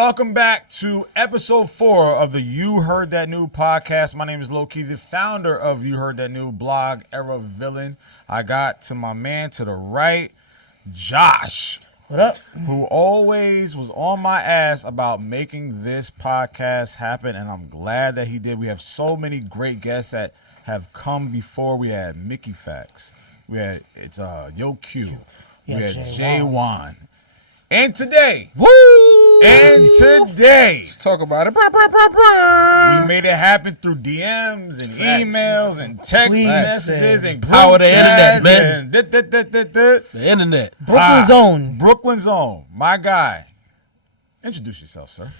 Welcome back to episode 4 of the You Heard That New podcast. My name is LowKey, the founder of You Heard That New blog, Era Villain. I got to my man to the right, Josh. What up? Who always was on my ass about making this podcast happen, and I'm glad that he did. We have so many great guests that have come before. We had Mickey Facts. We had Yo Q. We had J1. And today, let's talk about it. We made it happen through DMs and emails and text messages and power of the internet, man. The internet. Brooklyn's own. My guy. Introduce yourself, sir.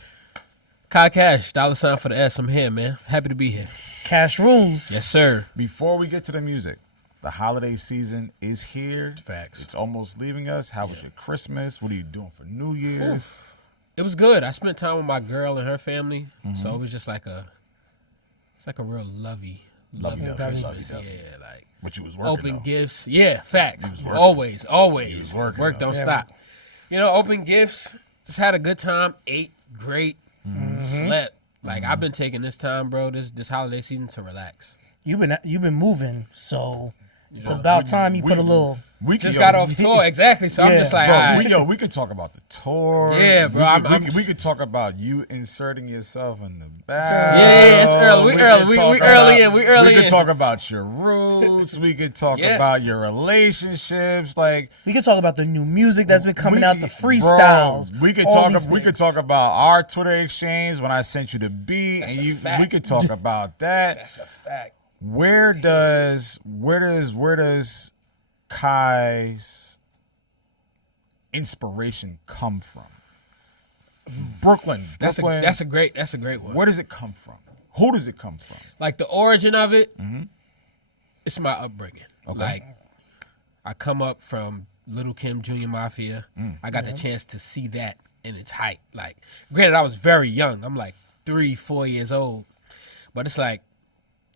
Kai Cash, $ for the S. I'm here, man. Happy to be here. Cash rules. Yes, sir. Before we get to the music, the holiday season is here. Facts. It's almost leaving us. How was your Christmas? What are you doing for New Year's? It was good. I spent time with my girl and her family, so it was just like a real lovey Christmas. Yeah, like. But you was working. Open gifts. Yeah, facts. Always. Work don't stop. You know, open gifts. Just had a good time. Ate great. Slept. Like I've been taking this time, bro. This holiday season to relax. You've been moving, so it's about time you put a little. We just got off tour, exactly. So I'm just like, bro, we could talk about the tour. Yeah, bro. We could talk about you inserting yourself in the back. Yeah, it's early. We early in. We could talk about your roots. We could talk about your relationships. Like we could talk about the new music that's been coming out, the freestyles. Bro, we could talk about our Twitter exchange when I sent you the beat, we could talk about that. That's a fact. Where does Kai's inspiration come from? Brooklyn. That's a great one. Where does it come from? Who does it come from? Like the origin of it, it's my upbringing. Okay. Like I come up from Little Kim Junior Mafia. I got the chance to see that in its height. Like, granted, I was very young. I'm like 3-4 years old, but it's like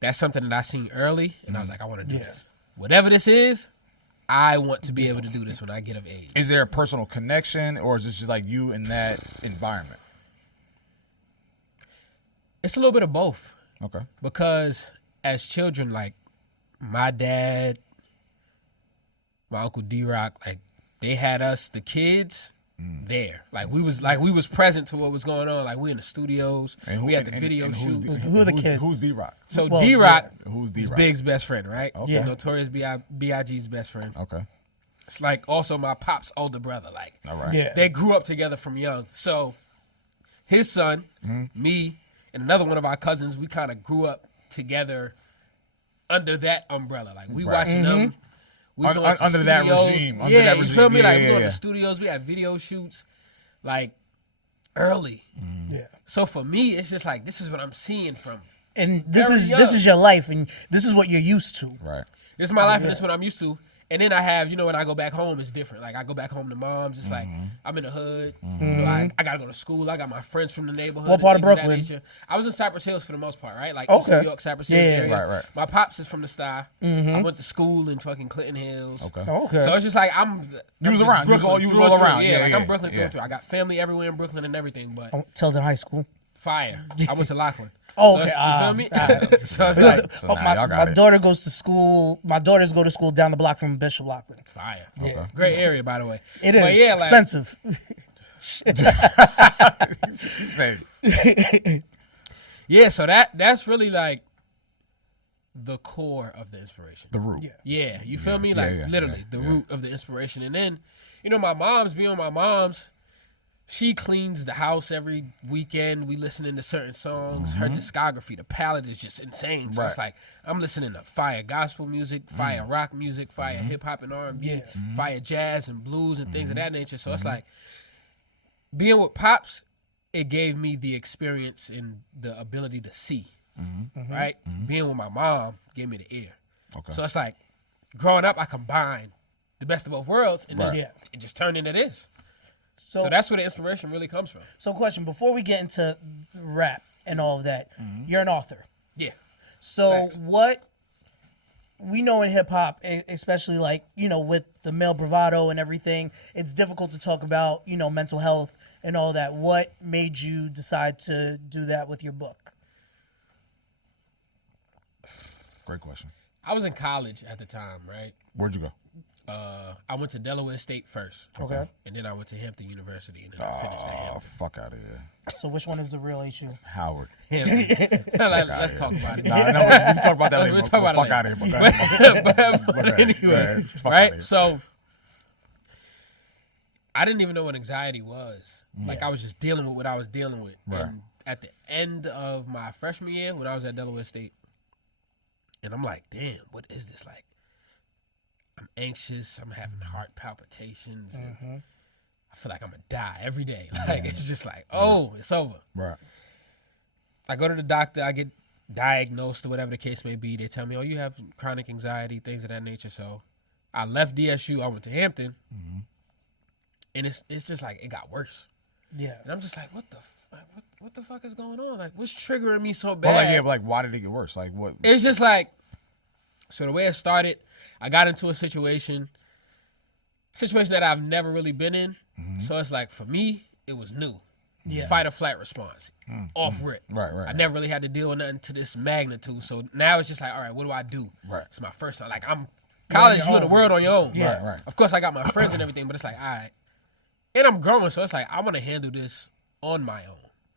that's something that I seen early, and I was like, I want to do this. Whatever this is, I want to be able to do this when I get of age. Is there a personal connection, or is this just like you in that environment? It's a little bit of both. Okay. Because as children, like my dad, my Uncle D-Rock, like they had us, the kids, there. Like we was present to what was going on. Like we in the studios. We had the video shoots. Who are the kids? Who's D-Rock? So D-Rock who's D-Rock? is Big's best friend, right? Okay. Notorious B.I.G.'s best friend. Okay. It's like also my pop's older brother. Like, all right. Yeah. They grew up together from young. So his son, me, and another one of our cousins, we kind of grew up together under that umbrella. Like we watching them. We under that regime. You feel me? Like we go to the studios, we had video shoots, like early. Yeah. So for me, it's just like this is what I'm seeing from. And this is your life, and this is what you're used to. Right. This is my life, and this is what I'm used to. And then I have, when I go back home, it's different. Like, I go back home to mom's. It's like, I'm in the hood. I got to go to school. I got my friends from the neighborhood. What part of Brooklyn? I was in Cypress Hills for the most part, right? Like, okay. New York, Cypress Hills area. Right. My pops is from the Sty. I went to school in fucking Clinton Hills. Okay. So it's just like, You was around. You was all around. Yeah, I'm Brooklyn through and through. I got family everywhere in Brooklyn and everything, but. Tilden High School. Fire. I went to Laughlin. Oh, okay. You feel me? So it's like, my daughter goes to school. My daughters go to school down the block from Bishop Laughlin. Fire. Yeah. Great area, by the way. It is. But yeah, expensive. Yeah, so that's really like the core of the inspiration. The root. Yeah, you feel me? Like literally the root of the inspiration. And then, my mom's being my mom's. She cleans the house every weekend. We listening to certain songs. Her discography, the palette is just insane. So it's like I'm listening to fire gospel music, fire rock music, fire hip hop and R&B, fire jazz and blues and things of that nature. So it's like being with Pops, it gave me the experience and the ability to see. Right? Being with my mom gave me the ear. Okay. So it's like growing up, I combined the best of both worlds, and then it just turned into this. So that's where the inspiration really comes from. So question, before we get into rap and all of that, you're an author. Yeah. So Thanks. what we know in hip hop, especially like, with the male bravado and everything, it's difficult to talk about, mental health and all that. What made you decide to do that with your book? Great question. I was in college at the time, right? Where'd you go? I went to Delaware State first. Okay. And then I went to Hampton University, and then I finished at Oh, Hampton. fuck out of here. So which one is the real HU? Howard. Let's talk about it. No, we can talk about that later. We'll talk about it Fuck later. out of here. But anyway, Fuck right? outta here. So I didn't even know what anxiety was. Like I was just dealing with what I was dealing with. Right. And at the end of my freshman year, when I was at Delaware State, and I'm like, damn, what is this like? I'm anxious. I'm having heart palpitations. And I feel like I'm gonna die every day. Like it's just like, oh, it's over. Right. I go to the doctor. I get diagnosed or whatever the case may be. They tell me, oh, you have chronic anxiety, things of that nature. So I left DSU. I went to Hampton, and it's just like it got worse. Yeah. And I'm just like, what the fuck is going on? Like, what's triggering me so bad? But like, yeah, but like, why did it get worse? Like, what? It's just like, so the way it started, I got into a situation that I've never really been in. So it's like, for me, it was new. Yeah. Fight or flight response. Off rip. Right. I never really had to deal with nothing to this magnitude. So now it's just like, all right, what do I do? Right. It's my first time. Like, I'm college, you in the world on your own. Yeah. Right. Of course, I got my friends and everything, but it's like, all right. And I'm growing, so it's like, I want to handle this on my own.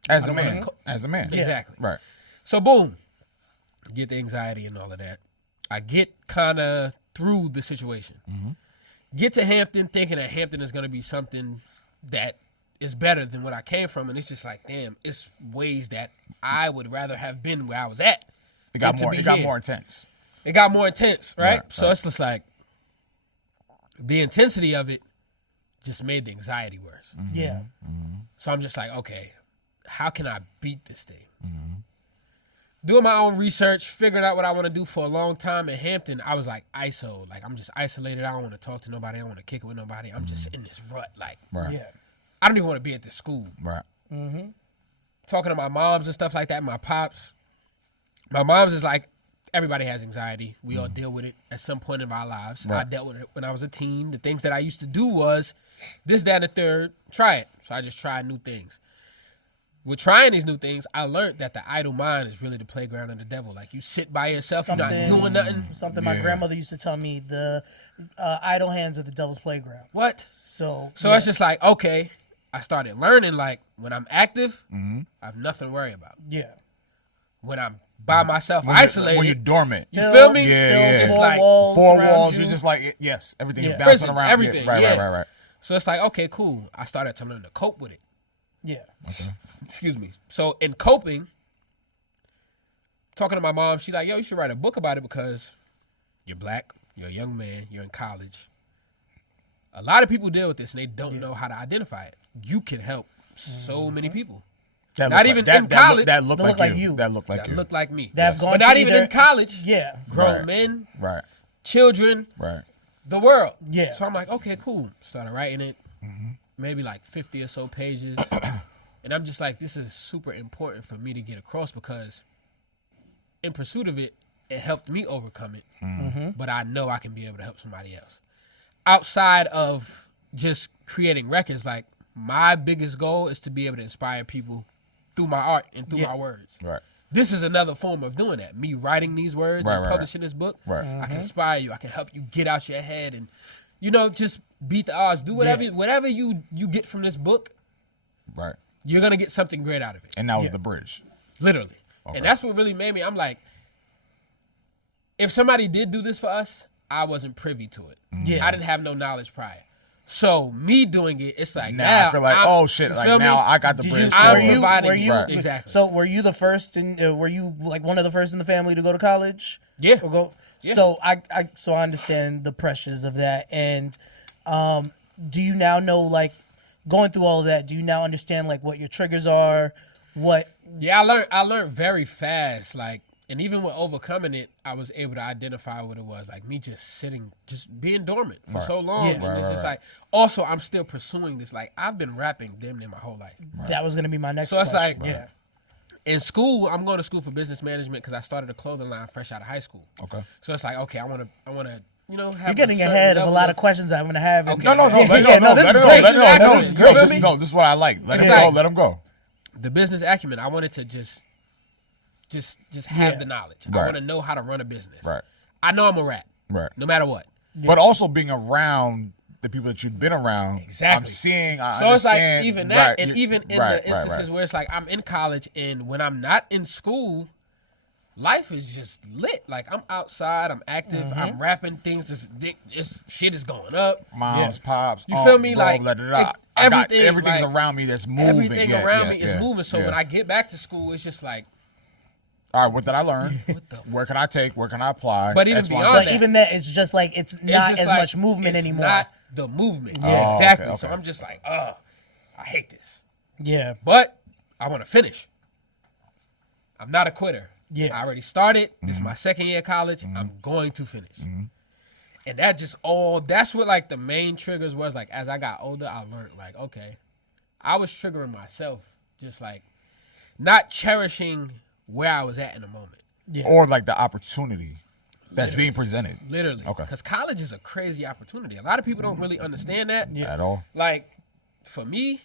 As a man. As a man. Yeah. Exactly. Right. So boom, get the anxiety and all of that. I get kind of through the situation. Get to Hampton thinking that Hampton is going to be something that is better than what I came from. And it's just like, damn, it's ways that I would rather have been where I was at. It got than to more. be It got here. more intense. It got more intense, right? Right, So right. it's just like the intensity of it just made the anxiety worse. Yeah. So I'm just like, okay, how can I beat this thing? Doing my own research, figured out what I want to do for a long time. In Hampton, I was like ISO. Like, I'm just isolated. I don't want to talk to nobody. I don't want to kick it with nobody. I'm just in this rut. Like, Right. Yeah. I don't even want to be at this school. Right. Talking to my moms and stuff like that, my pops. My mom's is like, everybody has anxiety. We all deal with it at some point in our lives. Right. I dealt with it when I was a teen. The things that I used to do was this, that, and the third. Try it. So I just tried new things. With trying these new things, I learned that the idle mind is really the playground of the devil. Like, you sit by yourself, you're not doing nothing. Something my grandmother used to tell me, the idle hands are the devil's playground. What? So It's just like, okay, I started learning, like, when I'm active, I have nothing to worry about. yeah. When I'm by myself, isolated. When you're dormant. You feel me? Yeah. Four like walls. Four around walls. you. You're just like, yes, everything's Yeah. bouncing Prison, around. everything, Yeah. yeah. Right. So it's like, okay, cool. I started to learn to cope with it. Yeah. Excuse me. So in coping, talking to my mom, she's like, yo, you should write a book about it because you're black, you're a young man, you're in college. A lot of people deal with this and they don't know how to identify it. You can help so many people. That Not look even like, in college. That look That like look you. like That look like That you. look like me. That have gone But not to even either- in college. Yeah. Grown Right. men, Right. children, Right. the world. Yeah. So I'm like, okay, cool. Started writing it, maybe like 50 or so pages. And I'm just like, this is super important for me to get across because in pursuit of it, it helped me overcome it. But I know I can be able to help somebody else. Outside of just creating records, like, my biggest goal is to be able to inspire people through my art and through my words. Right. This is another form of doing that. Me writing these words Right, and right, publishing this book. Right. I can inspire you. I can help you get out your head and, you know, just beat the odds. Do whatever you get from this book, Right. you're going to get something great out of it. And that was the bridge. Literally. Okay. And that's what really made me, I'm like, if somebody did do this for us, I wasn't privy to it. Yeah. I didn't have no knowledge prior. So me doing it, it's like, Now I feel like, oh shit, you like feel now me? I got the Did bridge. you? I'm Were you? providing Were you? Right. Exactly. So were you the first? Were you like one of the first in the family to go to college? Yeah. Or go. Yeah. So I understand the pressures of that. And do you now know, like, going through all of that? Do you now understand, like, what your triggers are? What? Yeah, I learned very fast. Like, and even with overcoming it, I was able to identify what it was. Like, me just being dormant for so long. Yeah. And it's just like, also, I'm still pursuing this. Like, I've been rapping damn near my whole life. That was gonna be my next. So it's question. like, yeah. In school, I'm going to school for business management because I started a clothing line fresh out of high school. Okay. So it's like, okay, I want to You're getting ahead of a lot of questions I'm gonna have. Okay. No. This is what I like. Let him go. Let him go. The business acumen. I wanted to just have the knowledge. Right. I want to know how to run a business. Right. I know I'm a rap. Right. No matter what. But also being around the people that you've been around. Exactly. I'm seeing. So it's like even that, and even in the instances where it's like I'm in college, and when I'm not in school, life is just lit. Like I'm outside, I'm active, I'm rapping. Things just shit is going up. Moms, pops. You feel me? Like everything's like, around me that's moving. Everything around me is moving. So when I get back to school, it's just like, all right, what did I learn? Where can I take? Where can I apply? But even beyond that, even that, it's just like it's not as much movement anymore. Not the movement. Yeah, exactly. Okay. So I'm just like, I hate this. Yeah. But I want to finish. I'm not a quitter. Yeah. I already started. This is my second year of college. I'm going to finish. And that's what like the main triggers was. Like as I got older, I learned like, okay, I was triggering myself, just like not cherishing where I was at in the moment. Yeah. Or like the opportunity that's being presented. Literally. Okay. Because college is a crazy opportunity. A lot of people don't really understand that. At all. Like, for me,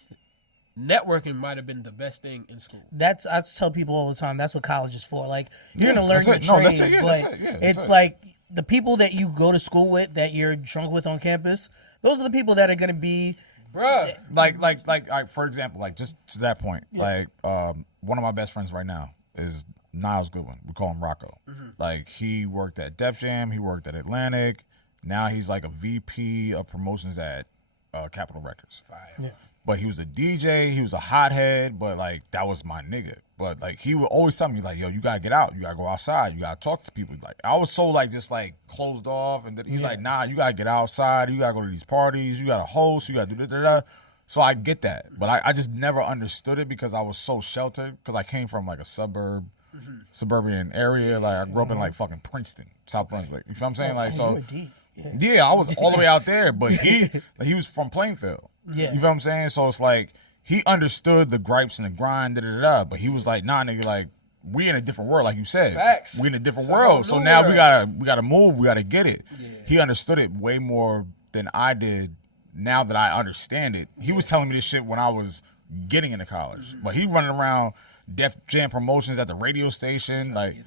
networking might have been the best thing in school. I tell people all the time, that's what college is for. Like, you're going to learn your trade, that's it, but it's like the people that you go to school with, that you're drunk with on campus, those are the people that are going to be... Bruh. Like, for example, like just to that point, like one of my best friends right now is Niles Goodwin. We call him Rocco. Like he worked at Def Jam, he worked at Atlantic. Now he's like a VP of promotions at Capitol Records. Fire. Yeah. But he was a DJ, he was a hothead, but like that was my nigga. But like he would always tell me like, yo, you gotta get out, you gotta go outside, you gotta talk to people. Like I was so like just like closed off, and then he's like, nah, you gotta get outside, you gotta go to these parties, you gotta host, you gotta do da. So I get that, but I just never understood it because I was so sheltered because I came from like a suburban area. Like I grew up in like fucking Princeton, South Brunswick. You feel what I'm saying? Like so, yeah, I was all the way out there, but he was from Plainfield. Yeah. You feel what I'm saying? So it's like he understood the gripes and the grind, but he was like, nah, nigga, like we in a different world, like you said. Facts. We in a different world. So now we gotta move, we gotta get it. Yeah. He understood it way more than I did. Now that I understand it, he was telling me this shit when I was getting into college. But he running around Def Jam promotions at the radio station, like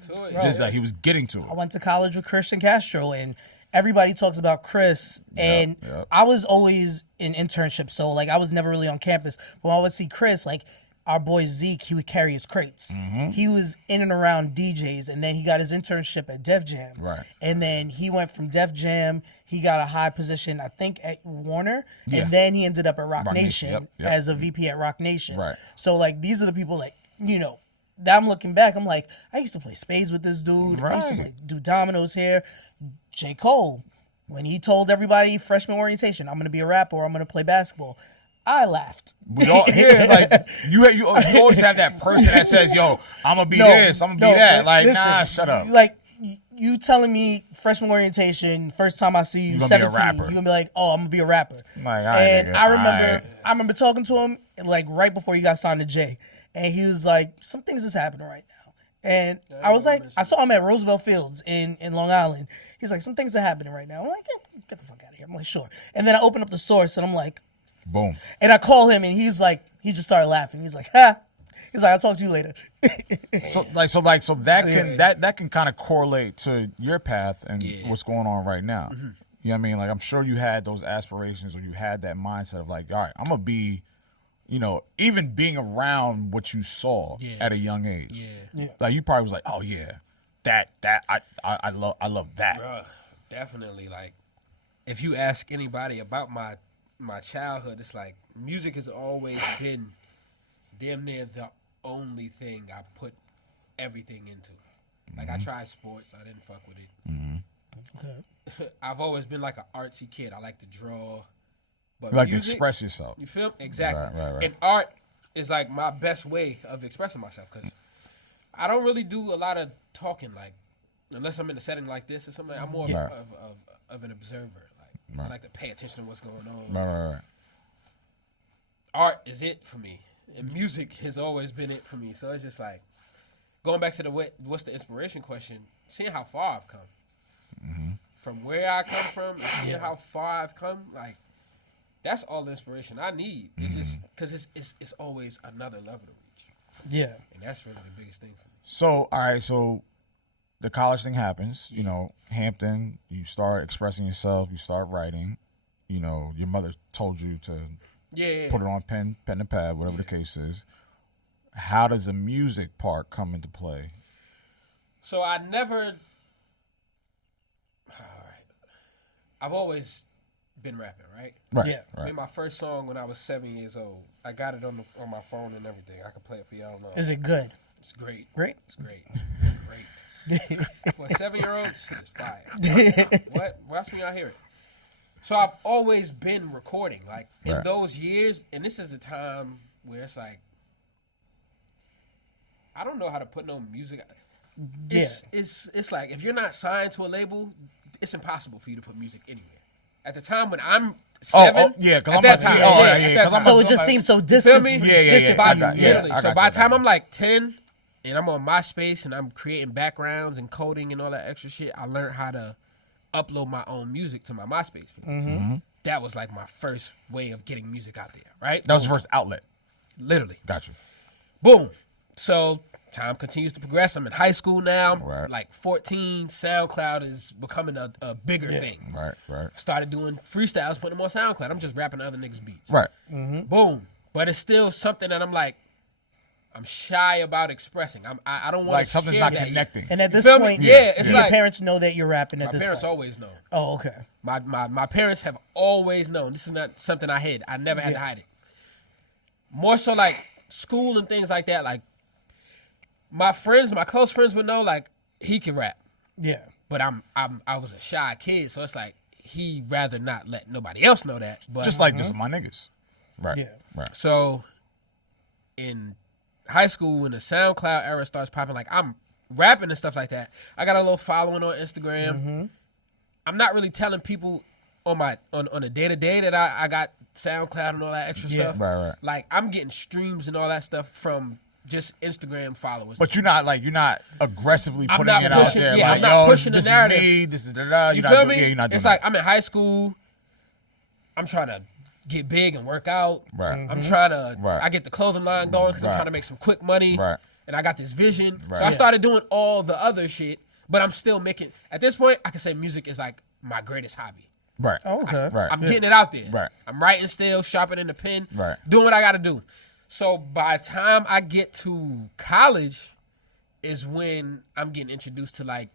just like he was getting to it. I went to college with Christian Castro, and everybody talks about Chris, and I was always in internship, so like I was never really on campus. But when I would see Chris, like our boy Zeke, he would carry his crates. He was in and around DJs, and then he got his internship at Def Jam. Right. And then he went from Def Jam, he got a high position, I think, at Warner, and then he ended up at Rock Nation as a VP at Rock Nation. Right. So like these are the people like, you know, that I'm looking back, I'm like, I used to play spades with this dude. I used to do dominoes here. J. Cole, when he told everybody freshman orientation, I'm going to be a rapper or I'm going to play basketball, I laughed. We all like you always have that person that says, "Yo, I'm gonna be this, I'm gonna be that." Like, listen, nah, shut up. Like you telling me freshman orientation, first time I see you, 17, you're gonna be like, "Oh, I'm gonna be a rapper." Like, and nigga, I remember talking to him like right before he got signed to Jay, and he was like, "Some things is happening right now." And I was like, I saw him at Roosevelt Fields in Long Island. He's like, "Some things are happening right now." I'm like, "Get the fuck out of here." I'm like, "Sure." And then I open up the source, and I'm like, boom. And I call him, and he's like, he just started laughing. He's like, "Ha." He's like, "I'll talk to you later." so that can kind of correlate to your path and what's going on right now. You know what I mean? Like, I'm sure you had those aspirations, or you had that mindset of like, all right, I'm gonna be, you know, even being around what you saw at a young age. Yeah. Like you probably was like, oh yeah, that I love that. Bruh, definitely. Like, if you ask anybody about my childhood, it's like music has always been damn near the only thing I put everything into. Like I tried sports, I didn't fuck with it. Okay. I've always been like an artsy kid. I like to draw, but you like music, to express yourself. You feel exactly. Right. And art is like my best way of expressing myself because I don't really do a lot of talking. Like unless I'm in a setting like this or something, I'm more of an observer. I like to pay attention to what's going on. Right. Art is it for me. And music has always been it for me. So it's just like, going back to what's the inspiration question, seeing how far I've come. from where I come from and seeing how far I've come, like that's all the inspiration I need. It's just because it's always another level to reach. Yeah, and that's really the biggest thing for me. So all right, so the college thing happens. You know, Hampton. You start expressing yourself. You start writing. You know, your mother told you to put it on pen and pad, whatever the case is. How does the music part come into play? So I never. I've always been rapping, right? Right. Yeah. Right. I made my first song when I was 7 years old. I got it on my phone and everything. I can play it for y'all now. Is it good? It's great. Great? It's great. Great. For a 7-year-old, this shit is fire. What? Watch me y'all hear it. So I've always been recording. Like, in those years, and this is a time where it's like, I don't know how to put no music. It's like, if you're not signed to a label, it's impossible for you to put music anywhere. At the time when I'm 7, because at that time, so it just seems so distant. Me? Distant By from you. literally. So by the time I'm like 10 and I'm on MySpace and I'm creating backgrounds and coding and all that extra shit, I learned how to upload my own music to my MySpace page. That was like my first way of getting music out there, right? That was the first outlet. Literally. Got you. Boom. So time continues to progress. I'm in high school now. Right. Like 14, SoundCloud is becoming a bigger thing. Right. Started doing freestyles, putting them on SoundCloud. I'm just rapping other niggas' beats. Right. Boom. But it's still something that I'm like, I'm shy about expressing. I don't want Like to something's share not that connecting. And at this feel me? point, it's do like your parents know that you're rapping at my this parents point? always know. Oh, okay. My parents have always known. This is not something I hid. I never had to hide it. More so like school and things like that. Like my close friends would know like he can rap. Yeah. But I was a shy kid, so it's like he rather not let nobody else know that. But Just like just my niggas. Right. Yeah. Right. so in high school when the SoundCloud era starts popping, like I'm rapping and stuff like that. I got a little following on Instagram. I'm not really telling people on a day-to-day that I got SoundCloud and all that extra stuff. Right. Like I'm getting streams and all that stuff from just Instagram followers. But you're not aggressively putting not it pushing- out there. yeah, like, I'm not yo, pushing the this narrative. is me. This is da-da. You You're feel not me? doing, you're not doing It's that. like I'm in high school. I'm trying to get big and work out. Right. I'm trying to. Right. I get the clothing line going because I'm trying to make some quick money. Right. And I got this vision. Right. So I started doing all the other shit, but I'm still making. At this point, I can say music is like my greatest hobby. Right. Oh, okay. Right. I'm getting it out there. Right. I'm writing still, sharpening the pen. Right. Doing what I got to do. So by the time I get to college, is when I'm getting introduced to like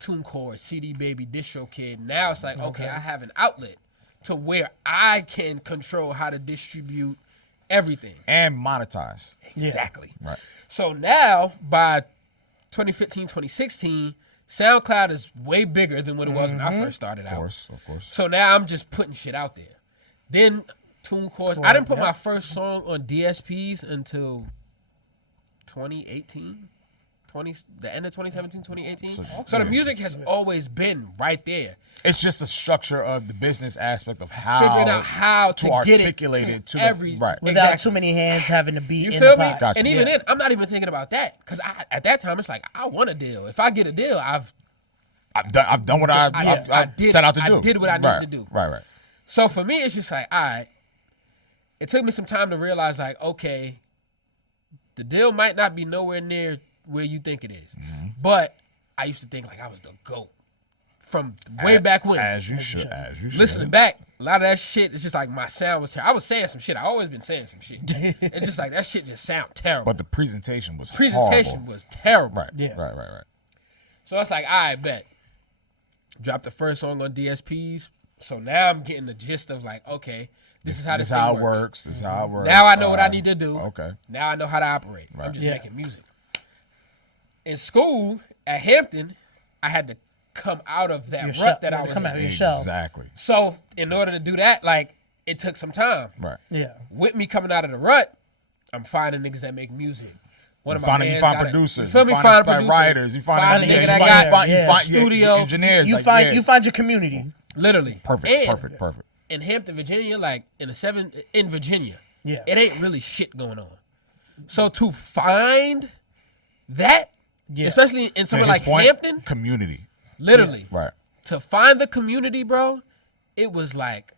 TuneCore, CD Baby, DistroKid. Now it's like, okay, I have an outlet to where I can control how to distribute everything. And monetize. Exactly. Right. So now, by 2015, 2016, SoundCloud is way bigger than what it was when I first started out. Of course. So now I'm just putting shit out there. Then TuneCore. I didn't put my first song on DSPs until 2018. The end of 2017, 2018. So the music has always been right there. It's just a structure of the business aspect of how Figuring out how to get articulate it to every right. Without too many hands having to be You in feel the me? pot. Gotcha. And even then, I'm not even thinking about that because at that time it's like I want a deal. If I get a deal, I've done what I set out to do. I did what I needed to do. Right. So for me, it's just like, all right. It took me some time to realize, like, okay, the deal might not be nowhere near where you think it is. But I used to think like I was the GOAT from way back when. As you should. Listening back, a lot of that shit is just like my sound was terrible. I was saying some shit. I always been saying some shit. It's just like that shit just sound terrible. But the presentation was Presentation was terrible. Right. Yeah. Right. So it's like, all right, bet. Dropped the first song on DSPs. So now I'm getting the gist of like, okay, this is how this thing works. This is how it works. Now I know what I need to do. Okay. Now I know how to operate. Right. I'm just making music. In school at Hampton, I had to come out of that rut that I was come out of in. your shell. Exactly. So in order to do that, like it took some time. Right. Yeah. With me coming out of the rut, I'm finding niggas that make music. One of my You mans find got producers. You feel me? Find Find producers. writers. You find a nigga you that got studio. engineers. You find your community. Literally. Perfect. In Hampton, Virginia, like in Virginia, Yeah. it ain't really shit going on. So to find that, especially in somewhere like Hampton, community. literally, Right. to find the community, bro, it was like,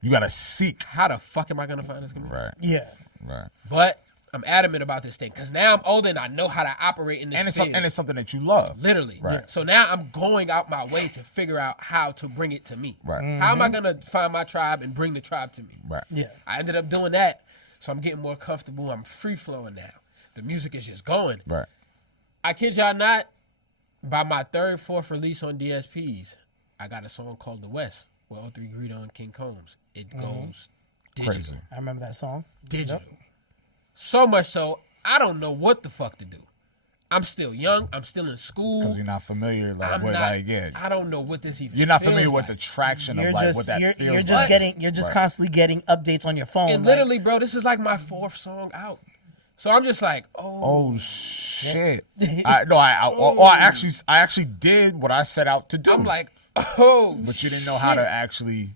you gotta seek. How the fuck am I gonna find this community? Right. Yeah. Right. But I'm adamant about this thing because now I'm older and I know how to operate in this field. And it's something that you love. Literally. Right. So now I'm going out my way to figure out how to bring it to me. Right. How am I going to find my tribe and bring the tribe to me? Right. Yeah. I ended up doing that. So I'm getting more comfortable. I'm free flowing now. The music is just going. Right. I kid y'all not, by my third, fourth release on DSPs, I got a song called The West with 03 Greedo and King Combs. It goes digital. Crazy. I remember that song. Digital. Yep. So much so, I don't know what the fuck to do. I'm still young. I'm still in school. Because you're not familiar, I don't know what this even. You're not feels familiar like. with the traction of what that feels You're like. just getting. You're just constantly getting updates on your phone. And literally, bro, this is like my fourth song out. So I'm just like, oh shit. I actually did what I set out to do. I'm like, oh. But you didn't know how to actually.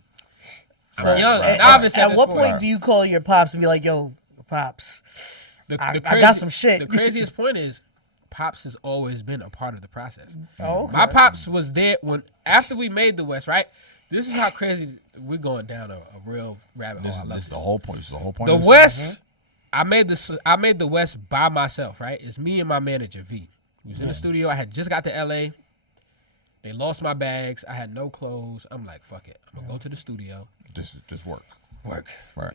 So young, at what point do you call your pops and be like, "Yo, pops, I got some shit." The craziest point is, pops has always been a part of the process. Oh, okay. My pops was there after we made the West, right? This is how crazy we're going down a real rabbit hole. This is the whole point. The West, I made the West by myself, right? It's me and my manager V. We was in the studio. I had just got to LA. They lost my bags. I had no clothes. I'm like, fuck it. I'm gonna go to the studio. Just work. Right.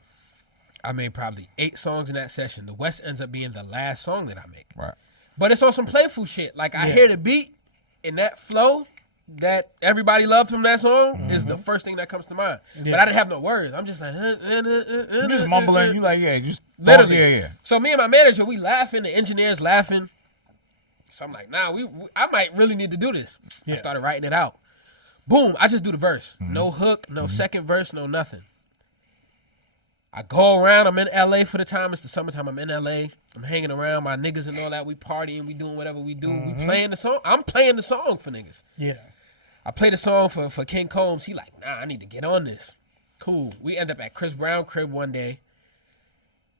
I made probably 8 songs in that session. The West ends up being the last song that I make. Right. But it's on some playful shit. Like I hear the beat and that flow that everybody loved from that song is the first thing that comes to mind. Yeah. But I didn't have no words. I'm just like, You just mumbling. You like, just literally. Yeah. So me and my manager, we laughing. The engineer's laughing. So I'm like, nah, I might really need to do this. Yeah. I started writing it out. Boom, I just do the verse. No hook, no second verse, no nothing. I go around. I'm in LA for the time. It's the summertime. I'm in LA. I'm hanging around my niggas and all that. We partying. We doing whatever we do. We playing the song. I'm playing the song for niggas. Yeah. I played the song for King Combs. He like, nah, I need to get on this. Cool. We end up at Chris Brown crib one day.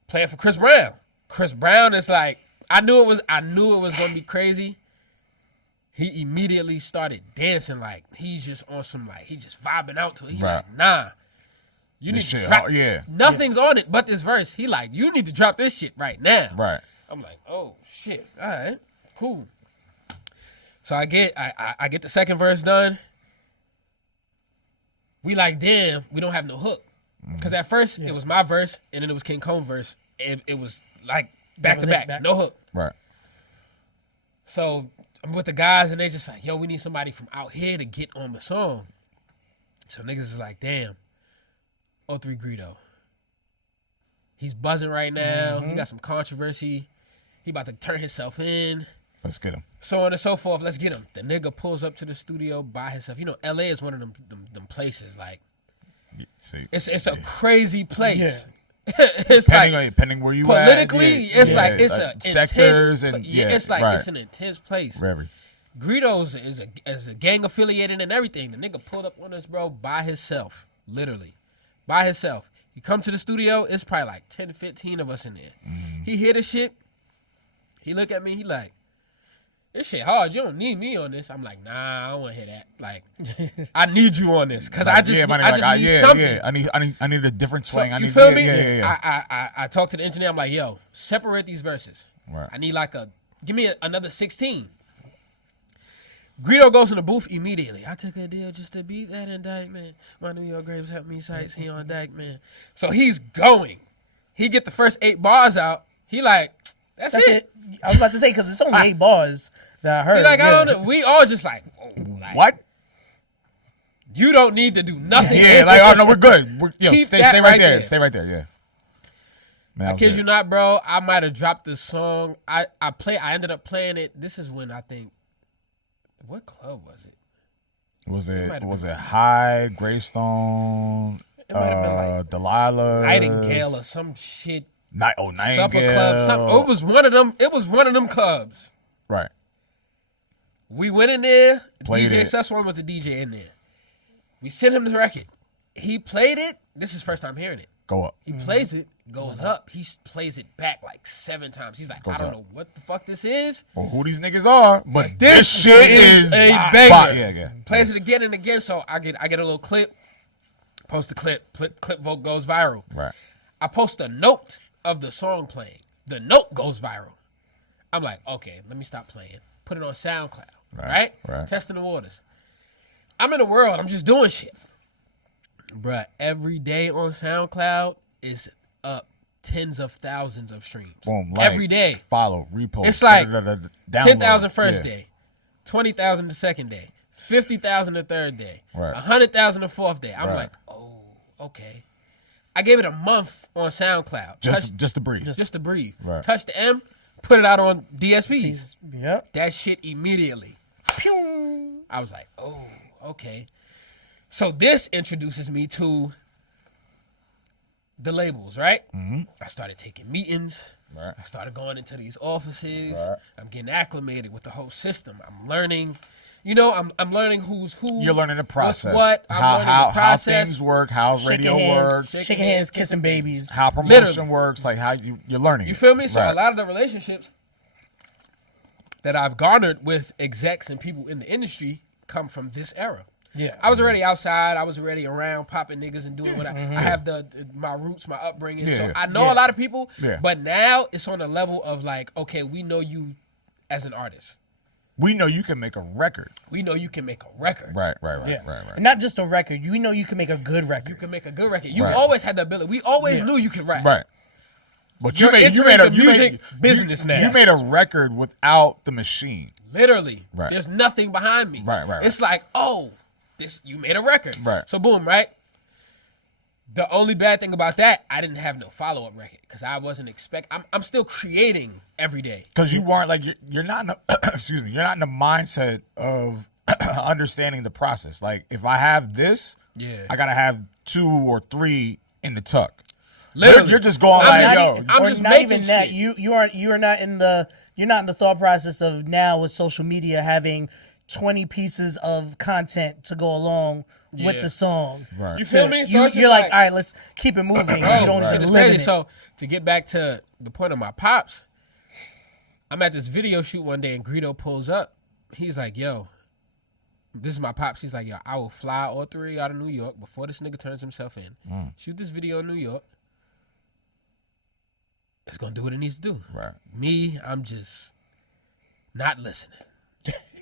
Playing for Chris Brown. Chris Brown is like, I knew it was gonna be crazy. He immediately started dancing like he's just on some like he just vibing out to it. He like, nah. You need to drop. Nothing's on it but this verse. He like, you need to drop this shit right now. Right. I'm like, oh shit. All right, cool. So I get the second verse done. We like, damn, we don't have no hook. Because at first it was my verse and then it was King Combs' verse. And it was like back to back, no hook. Right. So I'm with the guys and they just like, yo, we need somebody from out here to get on the song. So niggas is like, damn. 03 Greedo. He's buzzing right now. He got some controversy. He about to turn himself in. Let's get him. So on and so forth. Let's get him. The nigga pulls up to the studio by himself. You know, LA is one of them places. Like, it's a crazy place. Yeah. It's depending where you politically, at. It's like it's a sectors intense, and it's like it's an intense place. Very. Greedo's is a gang affiliated and everything. The nigga pulled up on us, bro, by himself, literally. By himself. He come to the studio, it's probably like 10 to 15 of us in there. He hear the shit. He look at me, he like, this shit hard. You don't need me on this. I'm like, nah, I don't want to hear that. Like, I need you on this. Because I just need something. Yeah, I need a different swing. So, you feel me? Yeah. I talked to the engineer. I'm like, yo, separate these verses. Right. I need give me another 16. Greedo goes in the booth immediately. I took a deal just to beat that indictment. My New York grapes helped me sightsee on deck, man. So he's going. He get the first 8 bars out. He like, that's it. I was about to say, because it's only 8 bars that I heard. He like, I don't know. We all just like, what? You don't need to do nothing. Yeah, like, oh no, we're good. Stay right there. Stay right there. Yeah. Man, I kid you not, bro. I might have dropped the song. I ended up playing it. This is when I think. What club was it? Was it High, Greystone, It might have been like Delilah, Nightingale or some shit. Nightingale. Supper club. It was one of them. It was one of them clubs. Right. We went in there. Played DJ it. Susswan was the DJ in there. We sent him the record. He played it. This is his first time hearing it. Go up. He plays it, goes up. He plays it back like 7 times. He's like, I don't know what the fuck this is. Or who these niggas are, but this shit is a banger. Yeah. Plays it again and again, so I get a little clip, post the clip vote goes viral. Right. I post a note of the song playing. The note goes viral. I'm like, okay, let me stop playing. Put it on SoundCloud, right? Testing the waters. I'm in the world. I'm just doing shit. Bruh, every day on SoundCloud is up tens of thousands of streams. Boom, like, every day. Follow, repost. It's like 10,000 first day, 20,000 the second day, 50,000 the third day, 100,000 the fourth day. I'm like, oh, okay. I gave it a month on SoundCloud. Just to breathe. Just to breathe. Right. Touch the M, put it out on DSPs. Yep. That shit immediately. I was like, oh, okay. So this introduces me to the labels, right? Mm-hmm. I started taking meetings. Right. I started going into these offices. Right. I'm getting acclimated with the whole system. I'm learning. You know, I'm learning who's who. You're learning the process. What? How things work, how radio works. Shaking hands, kissing babies. How promotion works, like how you're learning. You feel me? So a lot of the relationships that I've garnered with execs and people in the industry come from this era. Yeah, I was already outside. I was already around popping niggas and doing what I have my roots, my upbringing. So I know a lot of people, but now it's on a level of like, okay, we know you as an artist. We know you can make a record. We know you can make a record. Right. And not just a record. You know you can make a good record. You can make a good record. You always had the ability. We always knew you could rap. Right. But you made business now. You made a record without the machine. Literally. Right. There's nothing behind me. Right. It's like, oh, you made a record. Right. So boom, right? The only bad thing about that, I didn't have no follow-up record because I wasn't I'm still creating every day. Because you weren't like you're not in the, you're not in the mindset of understanding the process. Like if I have this, I gotta have 2 or 3 in the tuck. Literally, you're just going I'm just not even that. You're not in the thought process of now with social media having 20 pieces of content to go along with the song. Right. You feel me? So you're like, all right, let's keep it moving. You don't just live in it. So to get back to the point of my pops, I'm at this video shoot one day and Greedo pulls up. He's like, yo, this is my pops. He's like, yo, I will fly all 3 out of New York before this nigga turns himself in. Shoot this video in New York. It's going to do what it needs to do. Right. Me, I'm just not listening.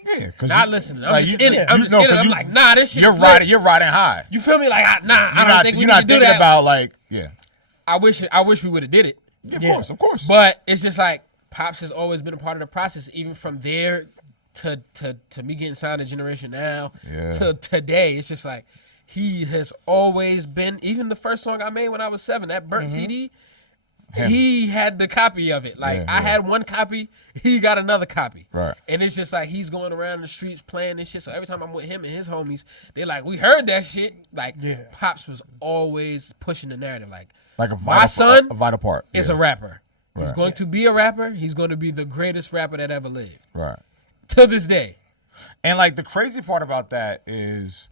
Yeah, not listening. I'm just in it. I'm like, nah, this shit. You're riding high. You feel me? Like, I don't think we need to do that. You're not thinking about like, I wish we would have did it. Yeah, of course. But it's just like Pops has always been a part of the process, even from there to me getting signed to Generation Now to today. It's just like he has always been. Even the first song I made when I was 7, that burnt CD. He had the copy of it. Like I had one copy, he got another copy. Right. And it's just like he's going around the streets playing this shit. So every time I'm with him and his homies, they like, we heard that shit. Like Pops was always pushing the narrative. Like my son, a vital part is a rapper. Right. He's going to be a rapper. He's going to be the greatest rapper that ever lived. Right. To this day. And like the crazy part about that is,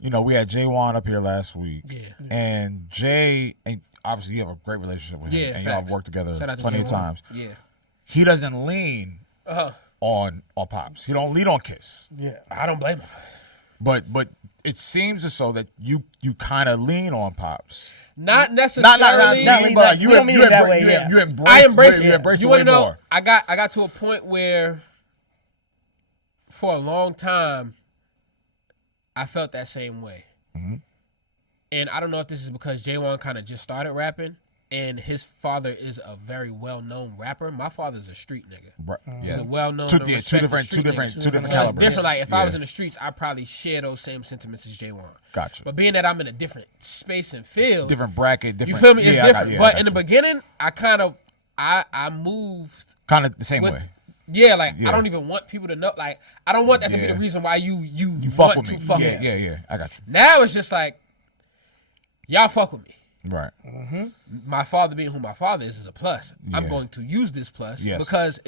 we had Jay Wan up here last week. Yeah. And Jay obviously you have a great relationship with him, and y'all have worked together plenty of times. Yeah, he doesn't lean on Pops. He don't lean on Kiss. Yeah, I don't blame him. But it seems as so that you kind of lean on Pops. Not necessarily. Not you don't mean it that way. You embrace. I embrace it. You embrace you want to know? More. I got to a point where, for a long time, I felt that same way. Mm-hmm. And I don't know if this is because J1 kind of just started rapping, and his father is a very well-known rapper. My father's a street nigga. Right. Yeah. He's a well-known, two different calibers. It's different. Like if I was in the streets, I probably share those same sentiments as J1. Gotcha. But being that I'm in a different space and field, different bracket, different. You feel me? It's different. But in the beginning, I moved kind of the same way. Yeah, like I don't even want people to know. Like I don't want that to be the reason why you fuck with me. Yeah. I got you. Now it's just like, y'all fuck with me. Right. Mm-hmm. My father being who my father is a plus. Yeah. I'm going to use this plus because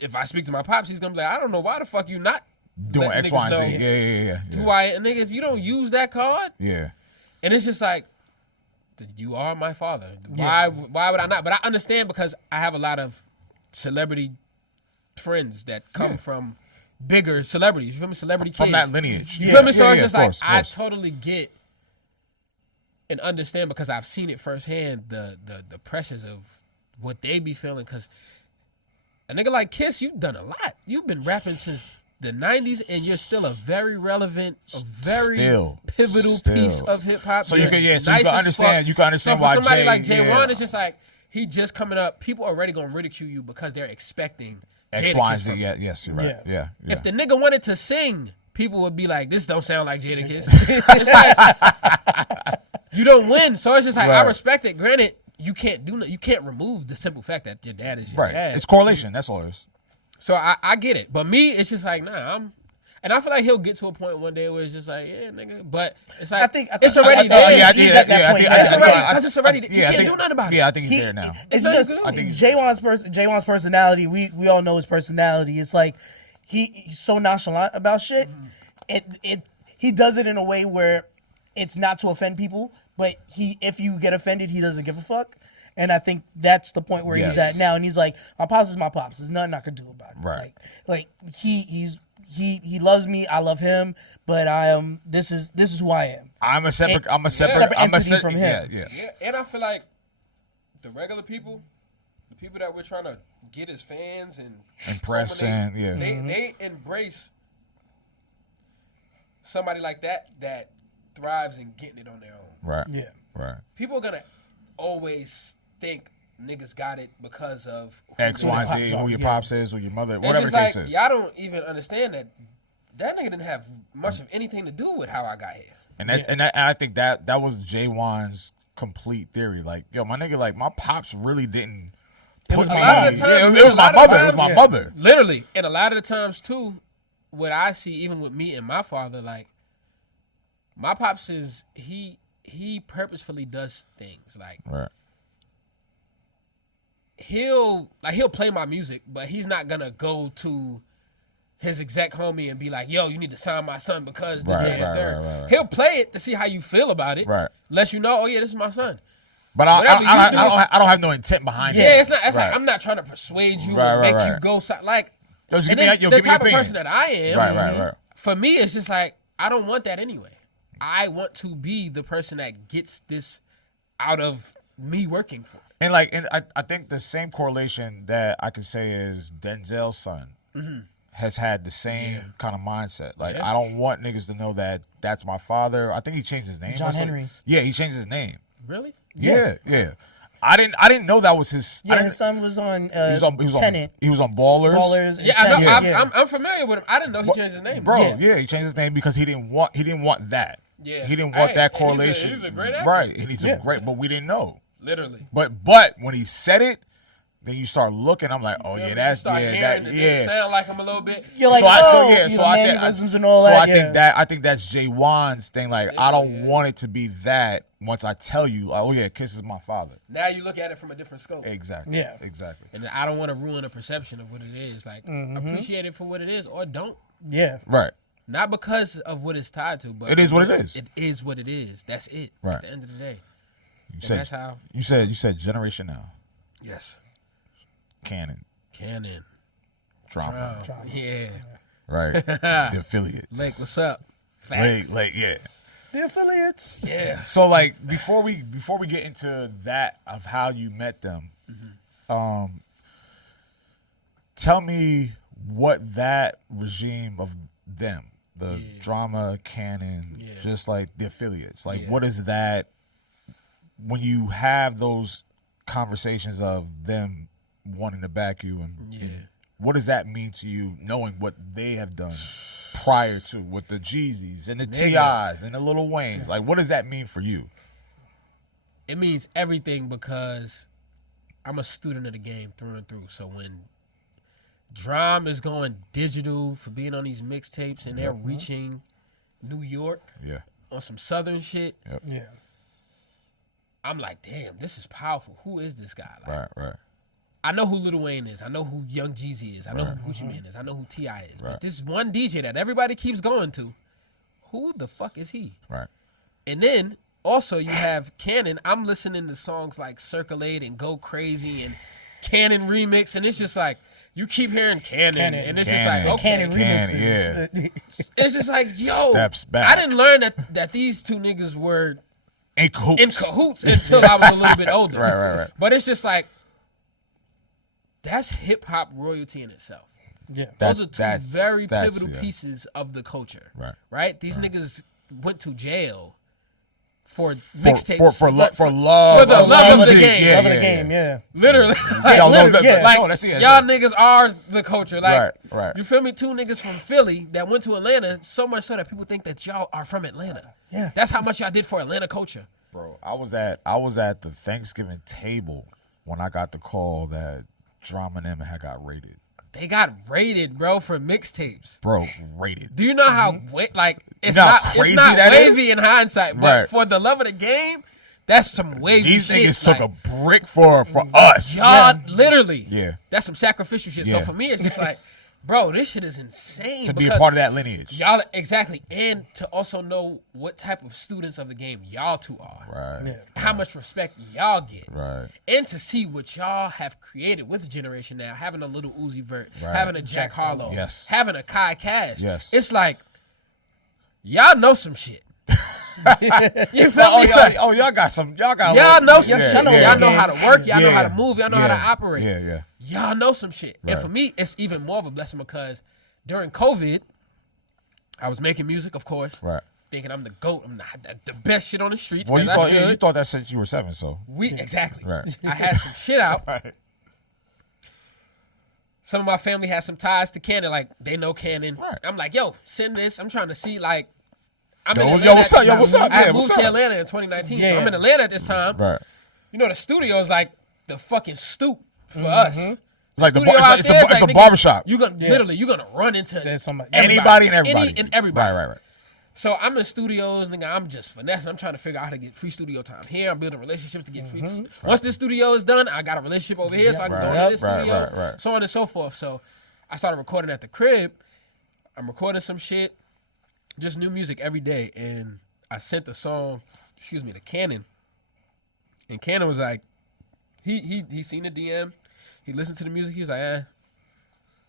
if I speak to my pops, he's going to be like, I don't know why the fuck you not doing X, Y, and Z. Yeah. Who I am. Nigga, if you don't use that card. Yeah. And it's just like, You are my father. Why would I not? But I understand because I have a lot of celebrity friends that come from bigger celebrities. You feel me? Celebrity from kids. that lineage. You feel me? So it's just like course. I totally get and understand because I've seen it firsthand the pressures of what they be feeling. Because a nigga like Kiss, you've done a lot. You've been rapping since the 90s, and you're still a very relevant, pivotal piece of hip hop. So you can understand. You can understand so why for somebody Jay, like J1, it's just like he just coming up. People are already gonna ridicule you because they're expecting X, Y, and Z. Yes, you're right. Yeah. If the nigga wanted to sing, people would be like, "This don't sound like Jadakiss." It's like you don't win, so it's just like I respect it. Granted, you can't remove the simple fact that your dad is your dad. It's correlation. That's all it is. So I get it, but me, it's just like and I feel like he'll get to a point one day where it's just like, yeah, nigga. But it's like, I think it's already there. He's at that point. It's already. You can't do nothing about it. Yeah, I think he's there now. It's just J1's personality. We all know his personality. It's like he's so nonchalant about shit. He does it in a way where it's not to offend people, but if you get offended, he doesn't give a fuck. And I think that's the point where he's at now. And he's like, my pops is my pops. There's nothing I can do about it. Right. Like he loves me. I love him. But this is who I am. I'm a separate entity from him. Yeah. And I feel like the regular people, the people that we're trying to get as fans and impress, they embrace somebody like that thrives in getting it on their own. Right. Yeah. Right. People are gonna always think niggas got it because of X, Y, Z, who your pops is, or your mother, whatever the case is. Y'all don't even understand that nigga didn't have much of anything to do with how I got here. And I think that was J1's complete theory. Like, yo, my nigga, like my pops really didn't put me. It was my mother. It was my mother. Literally, and a lot of the times too, what I see even with me and my father, like my pops is he purposefully does things like. Right. He'll play my music, but he's not gonna go to his exec homie and be like, "Yo, you need to sign my son because this and third." Right. He'll play it to see how you feel about it, right? Let you know, oh yeah, this is my son. But I don't have no intent behind it. Yeah, it's not. It's like I'm not trying to persuade you and make you go like. And then the type of person that I am, right. For me, it's just like I don't want that anyway. I want to be the person that gets this out of me working for it. And I think the same correlation that I could say is Denzel's son has had the same kind of mindset. Like I don't want niggas to know that that's my father. I think he changed his name. John Henry. Yeah, he changed his name. Really? Yeah. I didn't know that was his. Yeah, his son was on Tenet. He was on Ballers. Yeah, I know. I'm familiar with him. I didn't know he changed his name, bro. Yeah, he changed his name because he didn't want that. Yeah, he didn't want that correlation. He's a great actor. Right, and he's a great, but we didn't know. Literally. But when he said it, then you start looking. I'm like, oh yeah, that's It sound like him a little bit. You're like, mannerisms and all that. I think that's J1's thing. Like, I don't want it to be that. Once I tell you, oh yeah, Kiss is my father. Now you look at it from a different scope. Exactly. Yeah. Exactly. And I don't want to ruin a perception of what it is. Like, appreciate it for what it is, or don't. Yeah. Right. Not because of what it's tied to, but it is what it is. It is what it is. That's it. Right. At the end of the day. That's how you said Generation Now. Yes. Canon. Drama. Yeah. Right. The affiliates. Lake, what's up? Lake, yeah. The affiliates. Yeah. So like before we get into that of how you met them, tell me what that regime of them, the Drama, Canon, just like the affiliates, like what is that when you have those conversations of them wanting to back you and what does that mean to you knowing what they have done prior to with the Jeezys and the T.I.s and the Lil Waynes? Like what does that mean for you? It means everything because I'm a student of the game through and through. So when Drum is going digital for being on these mixtapes and they're reaching New York on some Southern shit. Yeah. I'm like, damn, this is powerful. Who is this guy? Like, right. I know who Lil Wayne is. I know who Young Jeezy is. I know who Gucci Mane is. I know who T.I. is. But this one DJ that everybody keeps going to, who the fuck is he? Right. And then also you have Canon. I'm listening to songs like Circulate and Go Crazy and Canon Remix, and it's just like, you keep hearing Canon, and it's just like, okay. Canon remixes. Yeah. It's just like, yo. Steps back. I didn't learn that these two niggas were in cahoots until I was a little bit older. Right. But it's just like, that's hip-hop royalty in itself. Yeah. Those are two very pivotal pieces of the culture. Right? These niggas went to jail for mixtapes. For love the love of the game. Love of the game, yeah. Literally. Y'all niggas are the culture. Like, right. You feel me? Two niggas from Philly that went to Atlanta, so much so that people think that y'all are from Atlanta. Yeah. That's how much y'all did for Atlanta culture. Bro, I was at the Thanksgiving table when I got the call that Drama and them had got raided. They got raided, bro, for mixtapes. Bro, raided. Do you know how it's not wavy in hindsight, but for the love of the game, that's some wavy These shit. These niggas took a brick for us. Y'all, literally. Yeah. That's some sacrificial shit. So for me, it's just like, bro, this shit is insane. To be a part of that lineage. Y'all, exactly. And to also know what type of students of the game y'all two are. Right. Yeah. How much respect y'all get. Right. And to see what y'all have created with the generation now, having a little Uzi Vert, having a Jack Harlow, having a Kai Cash. Yes. It's like, y'all know some shit. You feel me? Y'all got some. Y'all know some shit. Y'all know how to work. Y'all know how to move. Y'all know how to operate. Yeah. Y'all know some shit. Right. And for me, it's even more of a blessing because during COVID, I was making music, of course. Right. Thinking I'm the GOAT. I'm the best shit on the streets. Well, you thought that since you were 7, so. Exactly. Right. I had some shit out. Right. Some of my family has some ties to Canon. Like, they know Canon. Right. I'm like, yo, send this. I'm trying to see, like, what's up? I moved to Atlanta in 2019, so I'm in Atlanta at this time. Right. You know, the studio is like the fucking stoop for us. It's like it's a barbershop. You're gonna run into anybody and everybody. Right. Right. So I'm in studios, nigga. I'm just finessing. I'm trying to figure out how to get free studio time here. I'm building relationships to get free. Once this studio is done, I got a relationship over here, so I can go into this studio. Right. So on and so forth. So I started recording at the crib. I'm recording some shit, just new music every day, and I sent the song, to Canon, and Canon was like, he seen the DM, he listened to the music, he was like,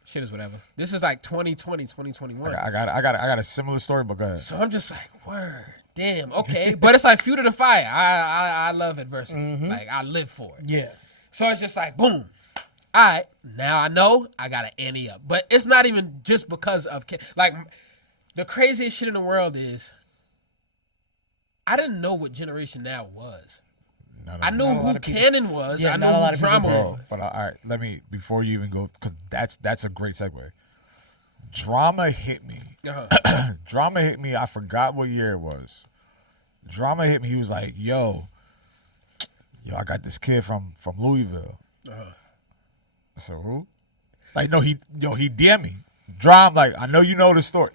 shit is whatever. This is like 2020, 2021. I got a similar story, but go ahead. So I'm just like, word, damn, okay. But it's like fuel to the fire. I love adversity. Like, I live for it. Yeah. So it's just like, boom. All right, now I know I got to ante up. But it's not even just because of, like, the craziest shit in the world is, I didn't know what Generation Now was. I knew who Canon was. I knew who Drama was. But all right, before you even go, because that's a great segue. Drama hit me. Drama hit me. I forgot what year it was. Drama hit me. He was like, yo, I got this kid from Louisville. I said, who? Like, no, he DM me. Drum, like, I know you know the story.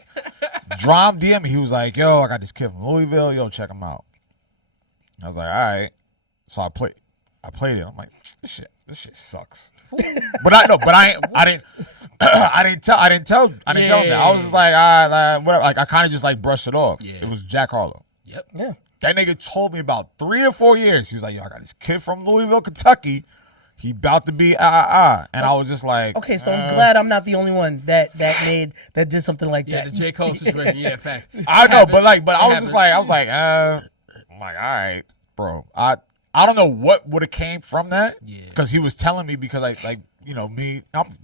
Drum DM me. He was like, yo, I got this kid from Louisville. Yo, check him out. I was like, all right. So I played it. I'm like, this shit sucks. But I didn't tell him that. I was just like, all right, whatever. Like, I kind of just like brushed it off. Yeah. It was Jack Harlow. Yep. Yeah. That nigga told me about 3 or 4 years. He was like, yo, I got this kid from Louisville, Kentucky. He about to be And I was just like, okay, so I'm glad I'm not the only one that did something like that. Yeah, the J. Cole situation. Yeah, fact. I know, but I was just like, I'm like, all right, bro. I don't know what would have came from that. Yeah. Because he was telling me, because I'm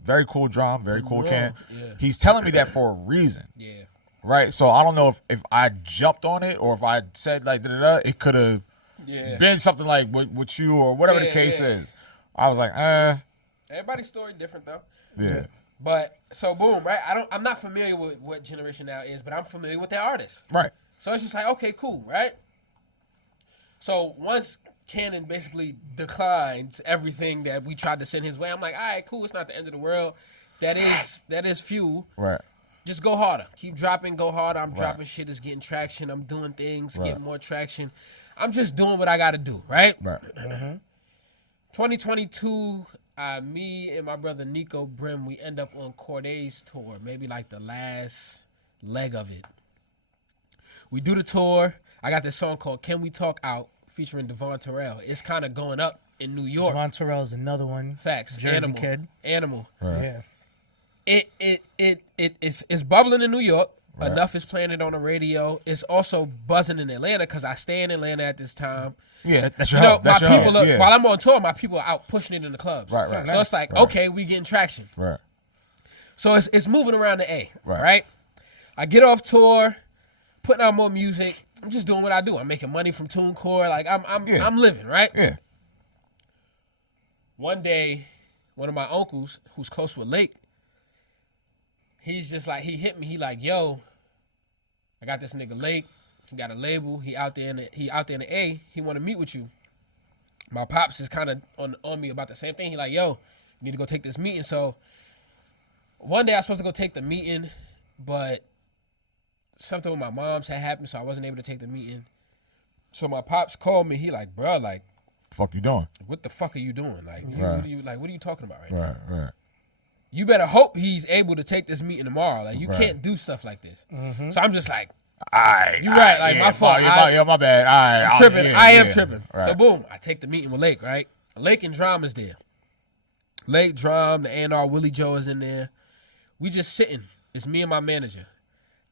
very cool Drum, very cool Ken. Yeah. He's telling me that for a reason. Yeah. Right? So I don't know if I jumped on it or if I said like da-da-da, it could have been something like with you or whatever the case is. I was like, Everybody's story different though. Yeah. But so boom, right? I'm not familiar with what Generation Now is, but I'm familiar with their artists. Right. So it's just like, okay, cool, right? So once Canon basically declines everything that we tried to send his way, I'm like, all right, cool, it's not the end of the world. That is fuel. Right. Just go harder. Keep dropping, go harder. I'm dropping shit, it's getting traction. I'm doing things, getting more traction. I'm just doing what I gotta do, right? Right. 2022, me and my brother Nico Brim, we end up on Corday's tour, maybe like the last leg of it. We do the tour. I got this song called "Can We Talk Out" featuring Devon Terrell. It's kind of going up in New York. Devon Terrell is another one. Facts. Jersey kid. Animal. Right. Yeah. It's bubbling in New York. Right. Enough is playing it on the radio. It's also buzzing in Atlanta because I stay in Atlanta at this time. Yeah, that's your hub. My people while I'm on tour, my people are out pushing it in the clubs. Right. So it's like, okay, we getting traction. Right. So it's moving around the A. Right. I get off tour, putting out more music. I'm just doing what I do. I'm making money from TuneCore. Like I'm living, right? Yeah. One day, one of my uncles who's close with Lake, he's just like, he hit me. He like, yo, I got this nigga Lake. He got a label. He out there in the A. He want to meet with you. My pops is kind of on me about the same thing. He like, yo, you need to go take this meeting. So one day I was supposed to go take the meeting, but something with my mom's had happened, so I wasn't able to take the meeting. So my pops called me. He like, bro, like, fuck you doing? What the fuck are you doing? Like, what are you talking about right now? Right. You better hope he's able to take this meeting tomorrow. Like, you can't do stuff like this. Mm-hmm. So I'm just like, you're right. Like, my fault. My bad. I'm tripping. I am tripping. Right. So boom, I take the meeting with Lake, right? Lake and Drum is there. Lake, Drum, the A&R, Willie Joe is in there. We just sitting. It's me and my manager.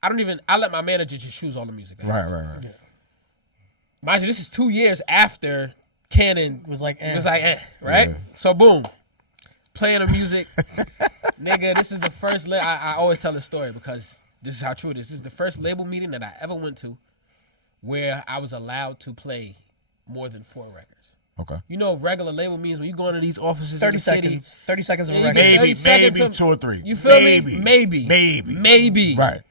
I let my manager just choose all the music. Right. Yeah. Mind you, this is 2 years after Canon was like, right? Yeah. So boom, playing the music. Nigga, this is the first, I always tell this story because this is how true it is. This is the first label meeting that I ever went to where I was allowed to play more than 4 records. Okay. You know, regular label meetings when you go into these offices 30 in the city, seconds. 30 seconds of a record. Maybe 2 or 3. You feel me? Maybe. Right.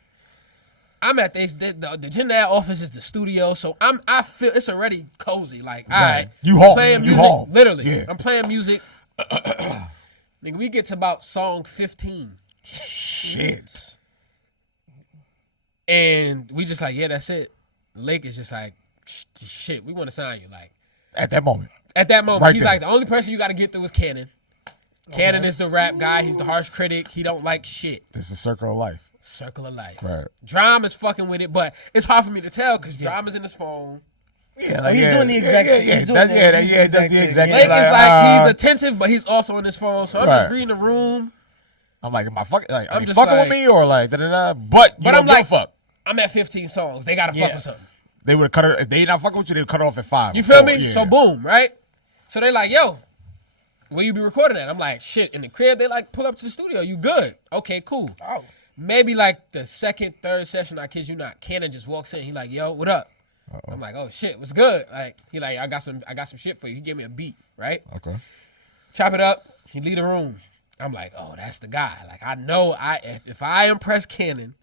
I'm at the Gina office is the studio, so I feel it's already cozy. Like, all right, you home, playing music, home. Literally. Yeah. I'm playing music. Nigga, we get to about song 15. Shit. And we just like, yeah, that's it. Lake is just like, shit, we want to sign you. Like, at that moment, right, he's there. Like, the only person you got to get through is Canon. Canon is the rap guy. He's the harsh critic. He don't like shit. This is circle of life. Circle of life. Right. Drum is fucking with it, but it's hard for me to tell because Drum is in his phone. Yeah, like, he's doing the exact thing. That's the exact Lake is like, he's attentive, but he's also on his phone. So I'm just reading the room. I'm like, am I fucking, like, are you fucking with me or like, da-da-da? But I'm like, fuck. I'm at 15 songs. They got to fuck with something. They would have cut it. If they not fucking with you, they would cut it off at 5. You feel me? Yeah. So boom, right? So they like, yo, where you be recording at? I'm like, shit, in the crib. They like, pull up to the studio. You good? Okay, cool. Oh. Maybe like the second, third session, I kid you not, Canon just walks in. He like, yo, what up? Uh-oh. I'm like, oh shit, what's good? Like, he like, I got some shit for you. He gave me a beat, right? Okay. Chop it up. He leave the room. I'm like, oh, that's the guy. Like, I know if I impress Canon,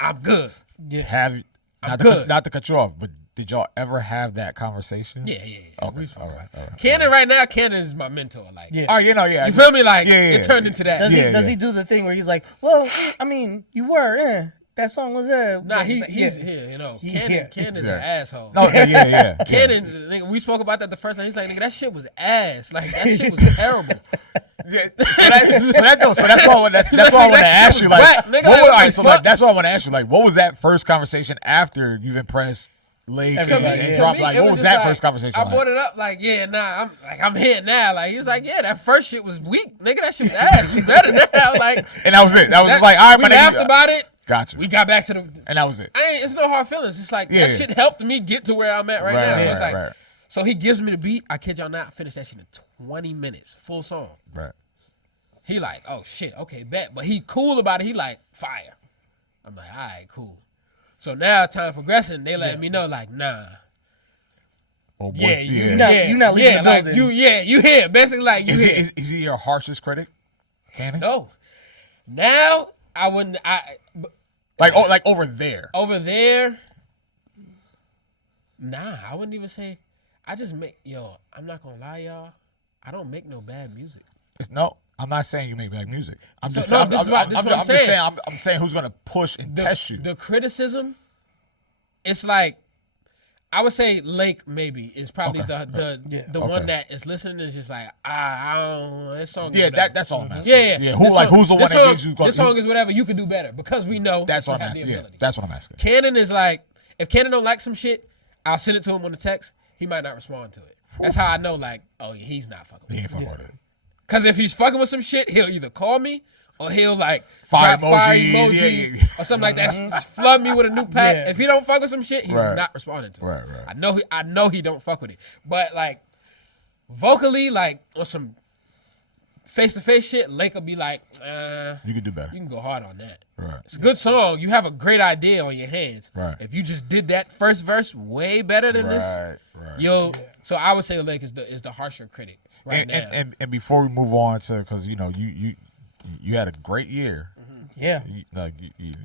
I'm good. Yeah. Not to cut you off, but did y'all ever have that conversation? Yeah. Okay. All right. Canon right now, Canon is my mentor. Like, oh, yeah. You feel me? Like, it turned into that. Does he do the thing where he's like, well, I mean, you were, that song was there. Nah, he's here, you know. Canon is an asshole. No, yeah. Canon, nigga, we spoke about that the first time. He's like, nigga, that shit was ass. Like, that shit was terrible. Yeah. So that's why I want to ask you, like, that's why I want to ask you, like, what was that first conversation after you've impressed Lake and Drop? Like, what was that first conversation? I brought it up, like, yeah, nah, I'm here now. Like, he was like, yeah, that first shit was weak, nigga. That shit was ass. You better now, like. And that was it. That was just like, all right, we laughed about it. Gotcha. We got back to the. And that was it. It's no hard feelings. It's like that shit helped me get to where I'm at right now. So it's like, so he gives me the beat. I kid y'all not, I finished that shit in 20 minutes, full song. Right. He like, oh shit, okay, bet. But he cool about it. He like, fire. I'm like, all right, cool. So now time progressing, they let me know, like, nah. Oh, boy, you're not leaving the building. Like, you here. Basically, like, you here. Is he your harshest critic, Canon? No. Now, I wouldn't, like over there. Over there? Nah, I wouldn't even say, I just make, I'm not gonna lie, y'all. I don't make no bad music. I'm not saying you make bad music. I'm just saying who's gonna push and test you. The criticism, it's like, I would say Lake maybe is probably the one that is listening is just like, I don't know, this song. Yeah, that's all I'm asking. Yeah. Who's the one that gives you? This song is whatever you can do better because we know. That's what I'm asking. Yeah, that's what I'm asking. Canon is like, if Canon don't like some shit, I'll send it to him on the text. He might not respond to it. That's how I know, like, oh, yeah, he's not fucking with it. He ain't fucking with it. Because if he's fucking with some shit, he'll either call me or he'll, like, fire emojis or something like that. Just flood me with a new pack. Yeah. If he don't fuck with some shit, he's not responding to it. Right. I know he don't fuck with it. But, like, vocally, like, on some face-to-face shit, Lake will be like, you can do better. You can go hard on that. Right. It's a good song. You have a great idea on your hands. Right. If you just did that first verse way better than this, So I would say Lake is the harsher critic right now. And before we move on to, because you had a great year. Yeah.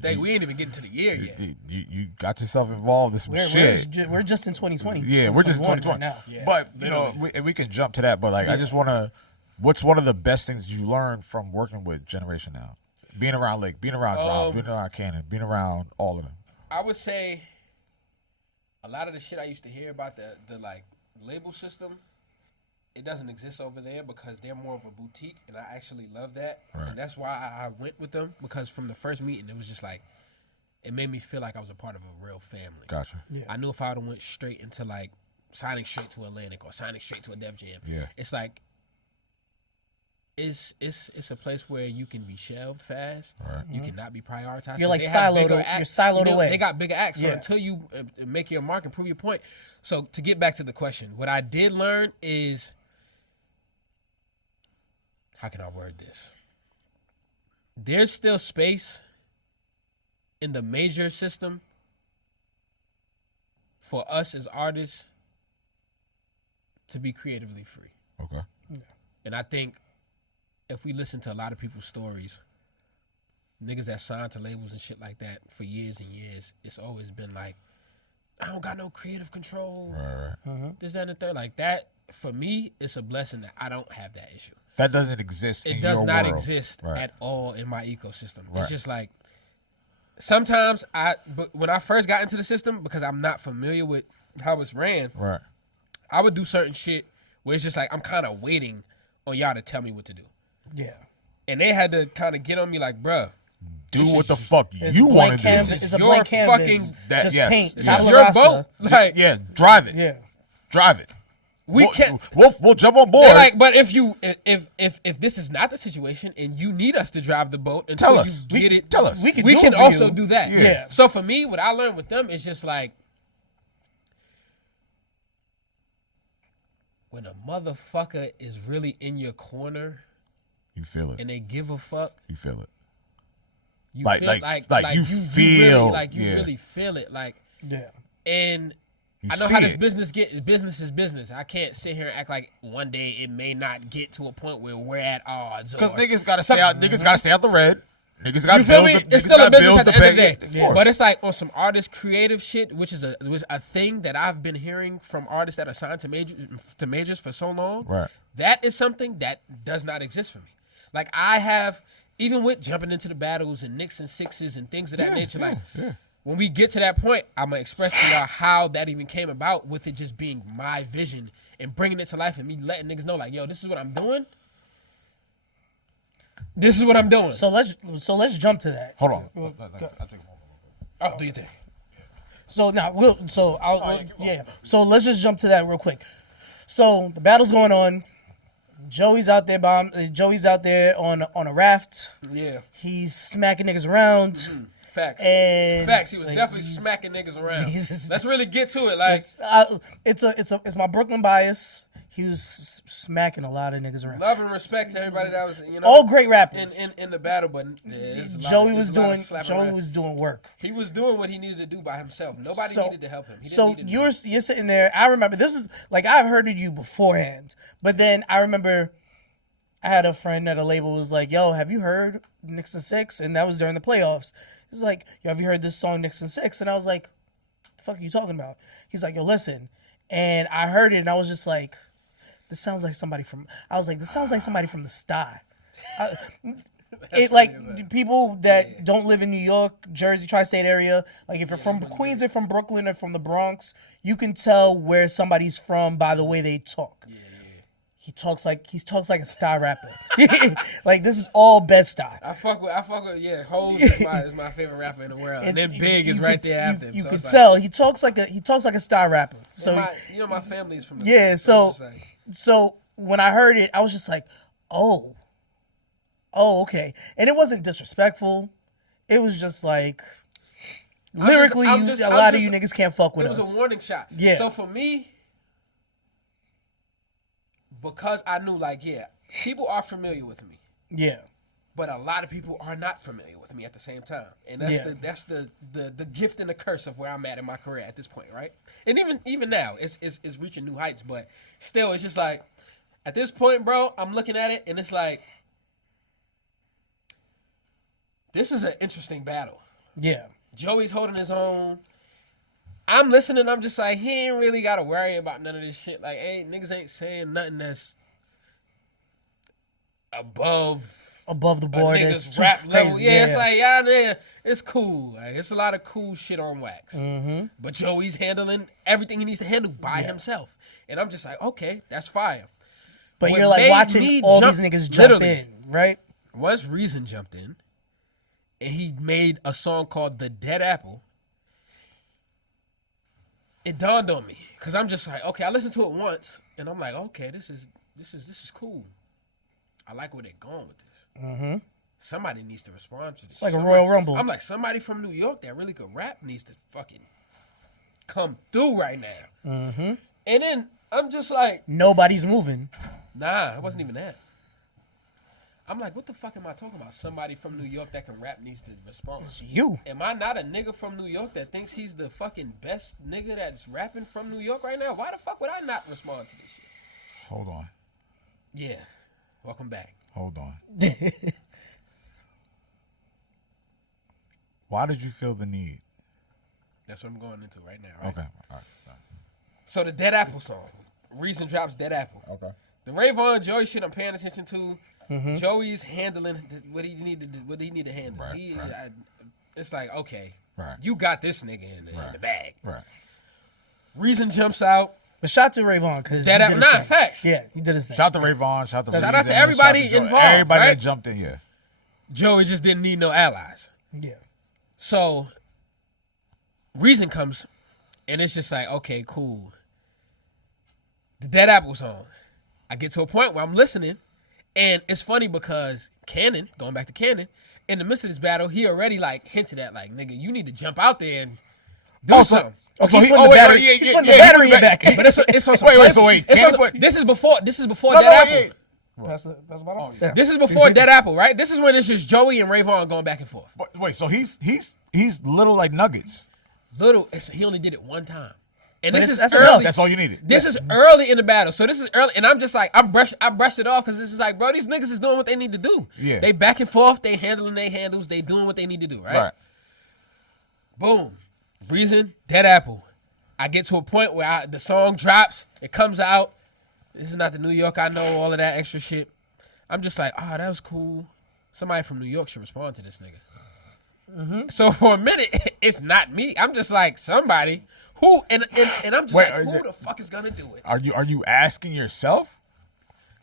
We ain't even getting to the year yet. You got yourself involved in some shit. We're just in 2020. Yeah, we're just in 2020 right now. Yeah, but we can jump to that. But like, I just want to. What's one of the best things you learned from working with Generation Now? Being around Lake, being around Drop, being around Canon, being around all of them. I would say a lot of the shit I used to hear about the like label system, it doesn't exist over there because they're more of a boutique, and I actually love that. Right. And that's why I went with them, because from the first meeting, it was just like, it made me feel like I was a part of a real family. Gotcha. Yeah. I knew if I would have went straight into like signing straight to Atlantic or signing straight to a Def Jam, it's like, it's a place where you can be shelved fast. Right. You cannot be prioritized. You're like siloed. You're siloed away. They got bigger acts. So until you make your mark and prove your point. So to get back to the question, what I did learn is, how can I word this? There's still space in the major system for us as artists to be creatively free. Okay. And I think if we listen to a lot of people's stories, niggas that signed to labels and shit like that for years and years, it's always been like, I don't got no creative control. Right. This, that, and the third. Like that, for me, it's a blessing that I don't have that issue. That doesn't exist in your world. It does not exist at all in my ecosystem. Right. It's just like, sometimes but when I first got into the system, because I'm not familiar with how it's ran, I would do certain shit where it's just like, I'm kind of waiting on y'all to tell me what to do. Yeah. And they had to kind of get on me like, bruh, do what the fuck you want to do. It's a blank canvas. Just paint. Your boat. Like, drive it. Yeah. Drive it. We'll jump on board. Like, but if this is not the situation and you need us to drive the boat until tell us. you get it, tell us. We can also do that. Yeah. So for me, what I learned with them is just like, when a motherfucker is really in your corner, you feel it, and they give a fuck. You feel it. You like you feel, really feel it, like and you I know how this business is business. I can't sit here and act like one day it may not get to a point where we're at odds. Because niggas gotta stay out. Niggas gotta stay out the red. Niggas got bills. It's still a business at the end of the day. Yeah. But it's like on some artist creative shit, which is a thing that I've been hearing from artists that are signed to majors for so long. Right. That is something that does not exist for me. Like I have, even with jumping into the battles and Knicks and Sixes and things of that nature, when we get to that point, I'm going to express to y'all how that even came about, with it just being my vision and bringing it to life and me letting niggas know, like, yo, this is what I'm doing. This is what I'm doing. So let's jump to that. Hold on. I'll take a phone. Do you think? So now So let's just jump to that real quick. So the battle's going on. Joey's out there on a raft. Yeah. He's smacking niggas around. Mm-hmm. Facts. And facts. He was definitely smacking niggas around. Let's really get to it. Like it's my Brooklyn bias. He was smacking a lot of niggas around. Love and respect to everybody that was, all great rappers in the battle, but Joey was doing work. He was doing what he needed to do by himself. Nobody needed to help him. You're sitting there. I remember this is like, I've heard of you beforehand, but then I remember I had a friend at a label was like, "Yo, have you heard Knicks and Six?" And that was during the playoffs. He's like, "Yo, have you heard this song Knicks and Six?" And I was like, "The fuck are you talking about?" He's like, "Yo, listen," and I heard it, and I was just like, this sounds like somebody from the Sty. It like people that don't live in New York, Jersey, tri-state area. Like if you're from Queens or from Brooklyn or from the Bronx, you can tell where somebody's from by the way they talk. he talks like a star rapper. Like this is all Bed-Stuy. I fuck with Hov is my favorite rapper in the world, and then Big is right there after him. You can tell he talks like a star rapper. So my family is from the so when I heard it, I was just like, oh, okay, and it wasn't disrespectful. It was just like lyrically, a lot of you niggas can't fuck with us. It was a warning shot. Yeah. So for me, because I knew, like, people are familiar with me. Yeah. But a lot of people are not familiar with me at the same time. And that's the gift and the curse of where I'm at in my career at this point, right? And even now, it's reaching new heights. But still, it's just like, at this point, bro, I'm looking at it, and it's like, this is an interesting battle. Yeah. Joey's holding his own. I'm listening, I'm just like, he ain't really got to worry about none of this shit. Like, niggas ain't saying nothing that's above the board. Niggas rap level. Yeah, it's like, nigga, it's cool. Like, it's a lot of cool shit on wax. Mm-hmm. But Joey's handling everything he needs to handle by himself. And I'm just like, okay, that's fire. But you're like watching all these niggas jump in, right? Once Reason jumped in, and he made a song called The Dead Apple, it dawned on me, because I'm just like, okay, I listened to it once, and I'm like, okay, this is cool. I like where they're going with this. Mm-hmm. Somebody needs to respond to this. It's like a Royal Rumble. I'm like, somebody from New York that really could rap needs to fucking come through right now. Mm-hmm. And then I'm just like, nobody's moving. Nah, it wasn't even that. I'm like, what the fuck am I talking about? Somebody from New York that can rap needs to respond. It's you. Am I not a nigga from New York that thinks he's the fucking best nigga that's rapping from New York right now? Why the fuck would I not respond to this shit? Hold on. Yeah. Welcome back. Hold on. Why did you feel the need? That's what I'm going into right now, right? Okay. All right. So the Dead Apple song. Reason drops Dead Apple. Okay. The Rayvon Joey shit I'm paying attention to. Mm-hmm. Joey's handling what he need to handle. Right. It's like, okay, right. You got this nigga in the bag. Right. Reason jumps out. But shout to Rayvon because Dead Apple. Nah, facts. Yeah, he did his thing. Shout to Rayvon. Shout to out to everybody involved. Everybody right? that jumped in. Yeah. Joey just didn't need no allies. Yeah. So Reason comes, and it's just like, okay, cool. The Dead Apple song. I get to a point where I'm listening, and it's funny because Canon, going back to Canon, in the midst of this battle, he already like hinted at like, nigga, you need to jump out there and do something. He's putting the battery back. But it's on some wait. This is before Dead Apple. Yeah. This is before Dead Apple, right? This is when it's just Joey and Rayvon going back and forth. Wait, so he's little like Nuggets. He only did it one time. And but this is that's early. enough. That's all you needed. This is early in the battle. So this is early. And I'm just like, I brushed it off because this is like, bro, these niggas is doing what they need to do. Yeah. They back and forth. They handling their handles. They doing what they need to do, right? Boom. Reason, Dead Apple. I get to a point where the song drops. It comes out. This is not the New York I know, all of that extra shit. I'm just like, that was cool. Somebody from New York should respond to this nigga. Mm-hmm. So for a minute, it's not me. I'm just like, somebody who, and I'm just like, who the fuck is gonna do it? Are you asking yourself?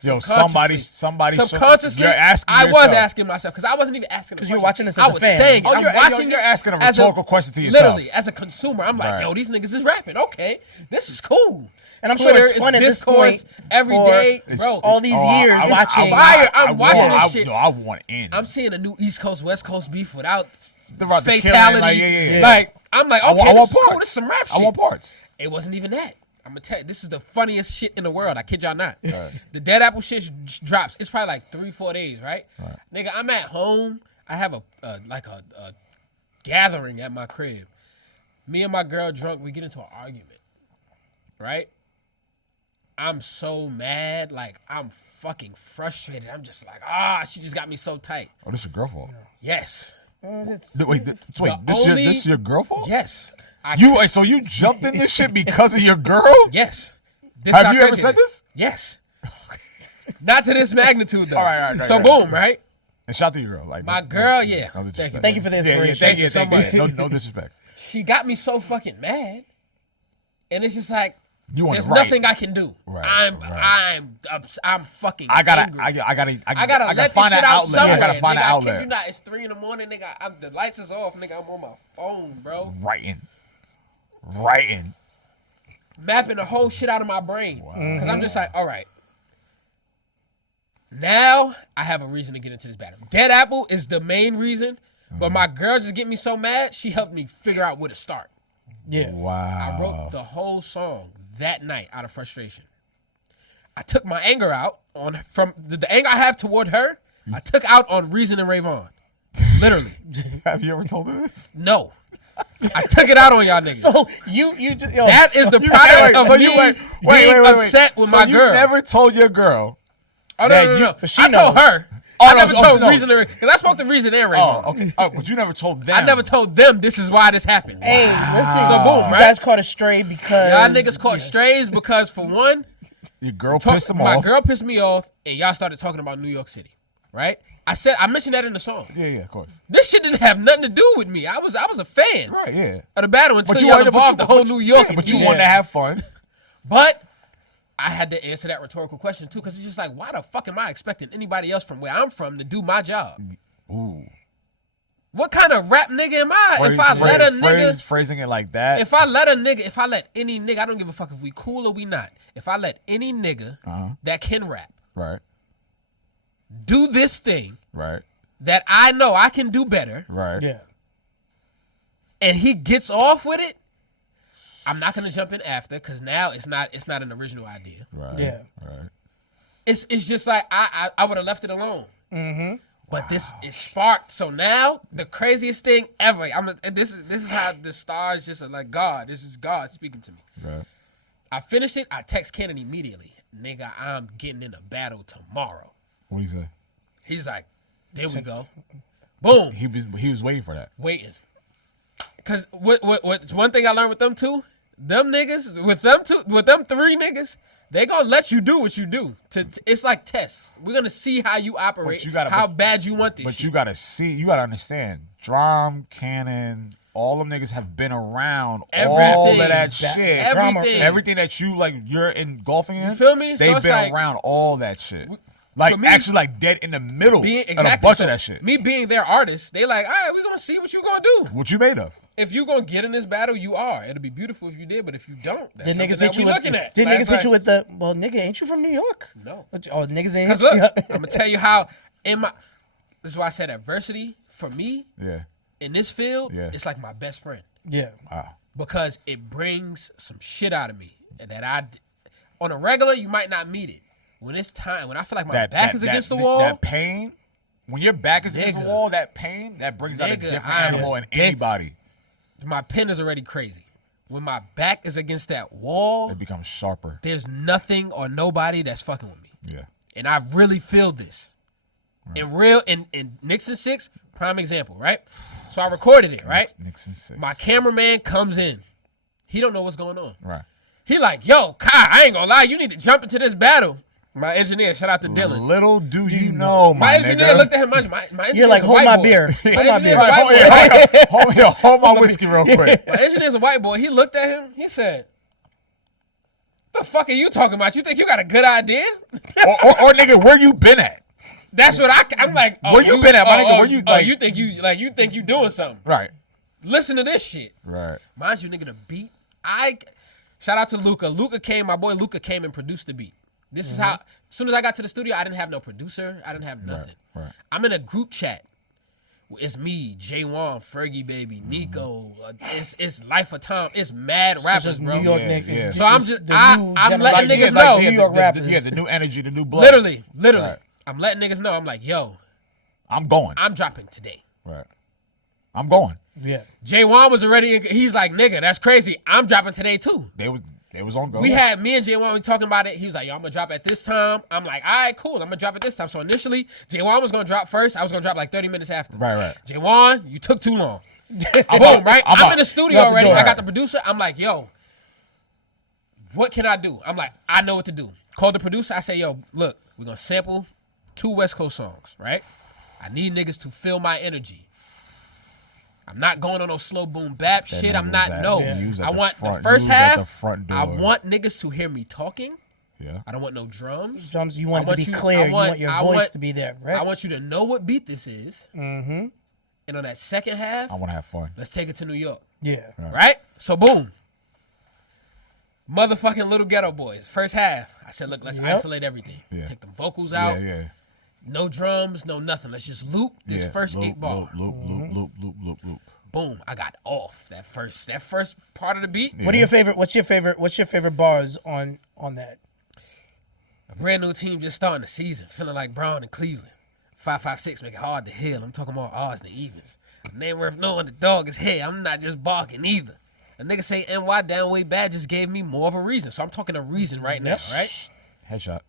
Yo, somebody. Subconsciously, you're asking I yourself. was asking myself because I wasn't even asking. Because you're watching this as I a was fan. saying it. I'm watching. You're asking a rhetorical question to yourself. Literally, as a consumer, I'm like, Right. yo, these niggas is rapping. Okay, this is cool. And I'm sure it's fun at this point. Every day, bro. All these years watching. I'm watching this shit. I want in. I'm seeing a new East Coast West Coast beef without the fatality. Like, yeah. Like, I'm like, okay, I want this is parts. cool. This is some rap shit. I want parts. It wasn't even that. I'm gonna tell you, this is the funniest shit in the world. I kid y'all not. Right. The Dead Apple shit drops. It's probably like 3-4 days, right? Nigga, I'm at home. I have a gathering at my crib. Me and my girl drunk. We get into an argument, right? I'm so mad. Like, I'm fucking frustrated. I'm just like, she just got me so tight. Oh, this your girl fault? Yes. Wait, this your girl fault? Yes. So you jumped in this shit because of your girl? Yes. Have you ever said this? Yes. Not to this magnitude, though. All right. So, boom, right? And shout to your girl. Like my girl, yeah. No disrespect. Thank you for the inspiration. Thank you so much. No disrespect. She got me so fucking mad. And it's just like, There's nothing I can do. Right, I'm fucking I gotta angry. I gotta let this find shit an out outlet. somewhere. I gotta find nigga, an I outlet. kid you not, it's 3 a.m, nigga. The lights is off, nigga. I'm on my phone, bro. Writing. Mapping the whole shit out of my brain. Because I'm just like, all right. Now I have a reason to get into this battle. Dead Apple is the main reason, but my girl just get me so mad, she helped me figure out where to start. Yeah. Wow. I wrote the whole song that night out of frustration. I took my anger out from the anger I have toward her. I took out on Reason and Rayvon. Literally. Have you ever told her this? No. I took it out on y'all niggas. So you just that is the product of me being upset with my girl. You never told your girl. Oh no. She I told her. I never told Reason and Rayvon. Because I spoke to Reason and Rayvon. Oh, okay. But you never told them. I never told them this is why this happened. Hey, listen. So boom, right? You guys caught a stray because y'all niggas caught strays because for one, your girl pissed them my off. My girl pissed me off, and y'all started talking about New York City, right? I mentioned that in the song. Yeah, of course. This shit didn't have nothing to do with me. I was a fan. Right, yeah. Of the battle until y'all involved the whole New York. But you wanted to have fun. But I had to answer that rhetorical question too, because it's just like, why the fuck am I expecting anybody else from where I'm from to do my job? Ooh. What kind of rap nigga am I? If I let a nigga phrasing it like that. If I let any nigga, I don't give a fuck if we cool or we not. If I let any nigga that can rap, right, do this thing, right, that I know I can do better, right, yeah, and he gets off with it, I'm not gonna jump in after because now it's not an original idea. Right. Yeah. Right. It's just like I would have left it alone. Mm-hmm. But this is sparked. So now the craziest thing ever. This is how the stars just are like God. This is God speaking to me. Right. I finished it. I text Canon immediately. Nigga, I'm getting in a battle tomorrow. What do you say? He's like, there we go. Boom. He was waiting for that. Waiting. Cause what's one thing I learned with them two? Them niggas, with them three niggas, they gonna let you do what you do. It's like tests. We're gonna see how you operate, how bad you want this shit. You gotta understand. Drum, Canon, all them niggas have been around all of that shit. Everything that you like, you're engulfing in. You feel me? They've been around all that shit. Like actually, like dead in the middle of a bunch of that shit. Me being their artist, they like, all right, we're gonna see what you gonna do. What you made of? If you gonna get in this battle, you are. It'll be beautiful if you did, but if you don't, that's something that we looking at. Did niggas hit you with the, well, nigga, ain't you from New York? No. Oh, niggas ain't hit you. Look, I'm gonna tell you how this is why I said adversity for me. Yeah. In this field, it's like my best friend. Yeah. Wow. Because it brings some shit out of me that on a regular, you might not meet it. When it's time, when I feel like my back is against the wall. That pain, when your back is against the wall, that pain, that brings out a different animal in anybody. My pen is already crazy. When my back is against that wall, it becomes sharper. There's nothing or nobody that's fucking with me. Yeah. And I really feel this. Right. In Nixon 6, prime example, right? So I recorded it, right? Nixon 6. My cameraman comes in. He don't know what's going on. Right. He like, yo, Kai, I ain't gonna lie, you need to jump into this battle. My engineer, shout out to Dylan. Little do you know, my engineer nigga. Looked at him. My engineer, you're like, hold my beer. Hold my beer. Hold my whiskey real quick. My engineer's a white boy. He looked at him. He said, "The fuck are you talking about? You think you got a good idea?" or nigga, where you been at? That's what I'm like. Where you been at, my nigga? Where you? You think you doing something? Right. Listen to this shit. Right. Mind you, nigga, the beat. Shout out to Luca. My boy Luca came and produced the beat. This is how, as soon as I got to the studio, I didn't have no producer. I didn't have nothing. Right. I'm in a group chat. It's me, J1, Fergie Baby, Nico. It's Life of Tom. It's mad rappers, bro. New York niggas. Yeah. So I'm letting niggas know. New York rappers. Yeah, the new energy, the new blood. Literally. Right. I'm letting niggas know. I'm like, yo. I'm going. I'm dropping today. Right. I'm going. Yeah. J1 was already, he's like, nigga, that's crazy. I'm dropping today too. They was on go. Me and J1 we talking about it. He was like, yo, I'm gonna drop at this time. I'm like, all right, cool. I'm gonna drop at this time. So initially, J1 was gonna drop first. I was gonna drop like 30 minutes after. Right. J1, you took too long. Boom, right? I'm in the studio already. I got the producer. I'm like, yo, what can I do? I'm like, I know what to do. Call the producer. I say, yo, look, we're gonna sample 2 West Coast songs, right? I need niggas to feel my energy. I'm not going on no slow boom bap shit. I'm not, I want the first half, I want niggas to hear me talking. Yeah. I don't want no drums. You want it to be clear. You want your voice to be there, right? I want you to know what beat this is. Mm-hmm. And on that second half, I want to have fun. Let's take it to New York. Yeah. Right? So boom. Motherfucking Little Ghetto Boys. First half, I said, look, let's isolate everything. Yeah. Take them vocals out. Yeah. No drums, no nothing. Let's just loop this first 8 bar. Loop. Boom! I got off that first part of the beat. Yeah. What's your favorite bars on that? A brand new team just starting the season, feeling like Brown in Cleveland. 556 make it hard to heal. I'm talking more odds than evens. Name worth knowing the dog is here. I'm not just barking either. A nigga say NY down way bad just gave me more of a reason. So I'm talking a reason right now, right? Headshot.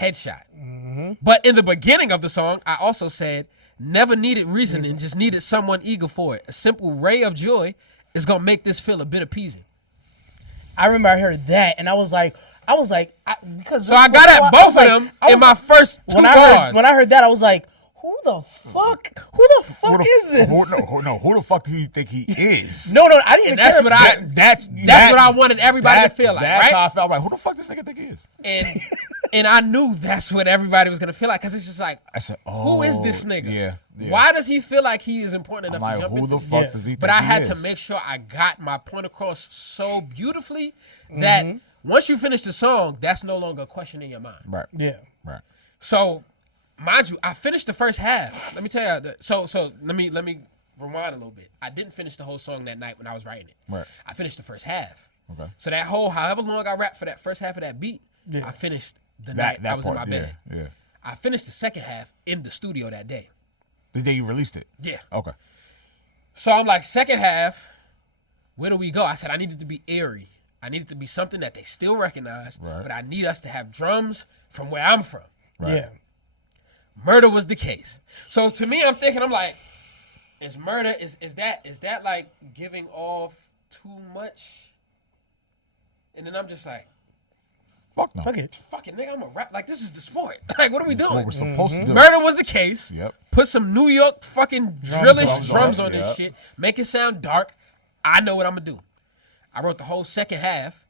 Mm-hmm. But in the beginning of the song, I also said, never needed reasoning, just needed someone eager for it. A simple ray of joy is going to make this feel a bit appeasing. I remember I heard that, and I was like, because so I got at both of them in my first 2 bars. When I heard that, I was like, who the fuck is this? Who the fuck do you think he is? No, I didn't even care. That's what I wanted everybody to feel like, that's right? How I felt like, who the fuck this nigga think he is? And I knew that's what everybody was going to feel like, because it's just like, I said, who is this nigga? Yeah. Why does he feel like he is important enough to jump into who the fuck does he think But I had he to is? make sure I got my point across so beautifully that once you finish the song, that's no longer a question in your mind. Right. Yeah. Right. So, mind you, I finished the first half. Let me tell you. So let me rewind a little bit. I didn't finish the whole song that night when I was writing it. Right. I finished the first half. Okay. So that whole, however long I rapped for that first half of that beat, I finished the night I was in my bed. Yeah. I finished the second half in the studio that day. The day you released it? Yeah. Okay. So I'm like, second half, where do we go? I said I needed to be airy. I needed to be something that they still recognize, but I need us to have drums from where I'm from. Right. Yeah. Murder was the case. So to me, I'm thinking, I'm like, is murder, is that like giving off too much? And then I'm just like, fuck no. Fuck it. Fuck it, nigga, I'm a rap. Like, this is the sport. Like, what are we doing? What we're supposed to do. Murder was the case. Yep. Put some New York fucking drillish drums on this shit. Make it sound dark. I know what I'm going to do. I wrote the whole second half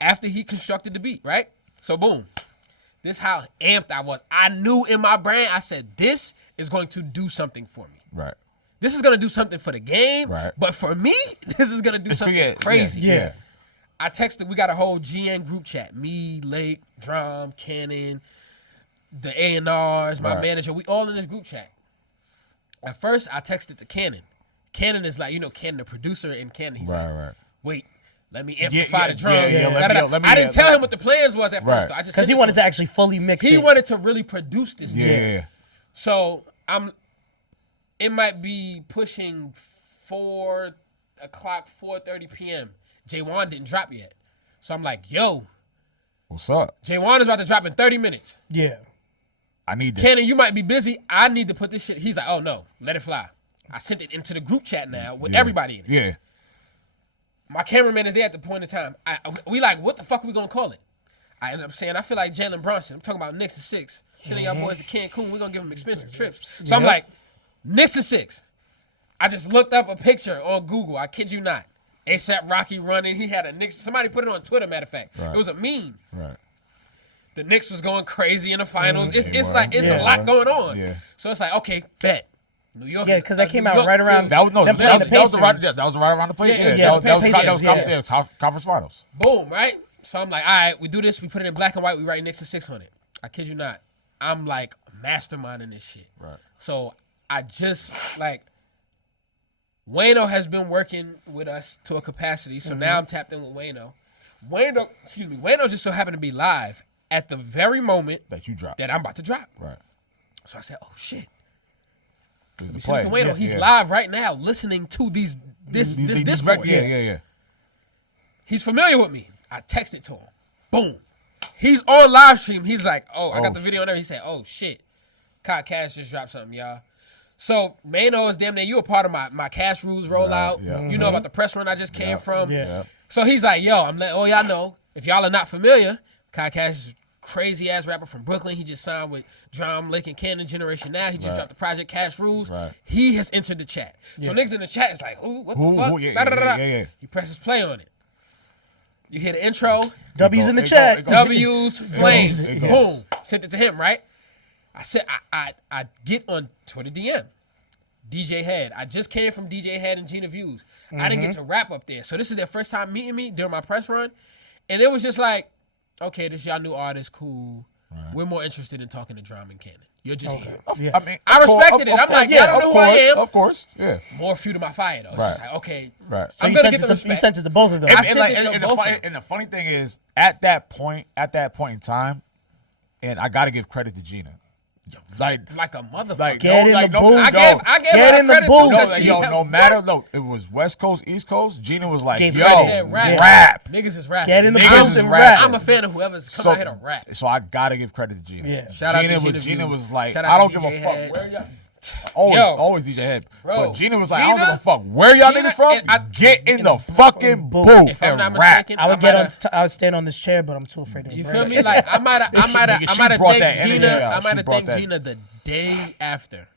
after he constructed the beat, right? So, boom. This how amped I was. I knew in my brain, I said, this is going to do something for me. Right. This is going to do something for the game. Right. But for me, this is going to do something crazy. Yeah. I texted, we got a whole GN group chat. Me, Lake, Drum, Canon, the A&Rs, my manager. We all in this group chat. At first, I texted to Canon. Canon is like, Canon, the producer in Canon. He's like, wait, let me amplify the drums. I didn't tell him what the plans was at first. I just because he wanted to actually fully mix it. He wanted to really produce this thing. Yeah. So it might be pushing 4 o'clock, 4:30 p.m. J1 didn't drop yet. So I'm like, yo. What's up? J1 is about to drop in 30 minutes. Yeah. I need this. Canon, you might be busy. I need to put this shit. He's like, oh, no. Let it fly. I sent it into the group chat now with everybody in it. Yeah. My cameraman is there at the point in time. We like, what the fuck are we going to call it? I ended up saying, I feel like Jalen Brunson. I'm talking about Knicks and 6. Sending y'all boys to Cancun. We're going to give them expensive trips. So I'm like, Knicks and 6. I just looked up a picture on Google. I kid you not. ASAP Rocky running. He had a Knicks. Somebody put it on Twitter, matter of fact. Right. It was a meme. Right. The Knicks was going crazy in the finals. It's a lot going on. Yeah. So it's like, okay, bet. New York. Yeah, because that came out right around. That was right around the play. Yeah, that was conference finals. Boom, right? So I'm like, all right, we do this. We put it in black and white. We write Knicks to 600. I kid you not. I'm like masterminding this shit. Right. So I just like. Wayno has been working with us to a capacity, so now I'm tapped in with Wayno. Wayno just so happened to be live at the very moment that you dropped. That I'm about to drop. Right. So I said, oh shit. To Wayno. He's live right now listening to this Discord. Yeah. He's familiar with me. I texted to him. Boom. He's on live stream. He's like, I got the video on there. He said, oh shit. Kai Cash just dropped something, y'all. So, Wayno is damn near you a part of my Cash Rules rollout. Yeah. You know about the press run I just came from. Yeah. So he's like, yo, I'm like, y'all know. If y'all are not familiar, Kai Cash is crazy ass rapper from Brooklyn. He just signed with Drum Lick and Canon Generation Now. He just dropped the project Cash Rules. Right. He has entered the chat. So niggas in the chat is like, who? What the fuck? Yeah. He presses play on it. You hear the intro. W's in the chat. W's, flames. Boom. Sent it to him, right? I said, I get on Twitter DM. DJ Head. I just came from DJ Head and Gina Views. I didn't get to rap up there. So this is their first time meeting me during my press run. And it was just like, okay, this y'all new artist, cool. Right. We're more interested in talking to Drum and Cannon. You're just here. Yeah. I mean, I respected it. I'm like, y'all don't know who I am. Of course, yeah. More fuel to my fire, though. It's just like, okay. Right. So you sent it to both of them. And the funny thing is, at that point in time, and I got to give credit to Gina. Like a motherfucker. Get in the booth. I gave her in the booth. No matter, it was West Coast, East Coast. Gina was like, rap. Niggas is rap. Get in the booth and rap. I'm a fan of whoever's coming out here to rap. So I gotta give credit to Gina. Yeah. Shout out to Gina was like, I don't give a fuck where y'all. Always DJ Head. Bro, but Gina was like, I don't give a fuck where y'all niggas from. Get in the fucking booth and rap. I would stand on this chair, but I'm too afraid to. You feel me? Like I might have thanked Gina the day after,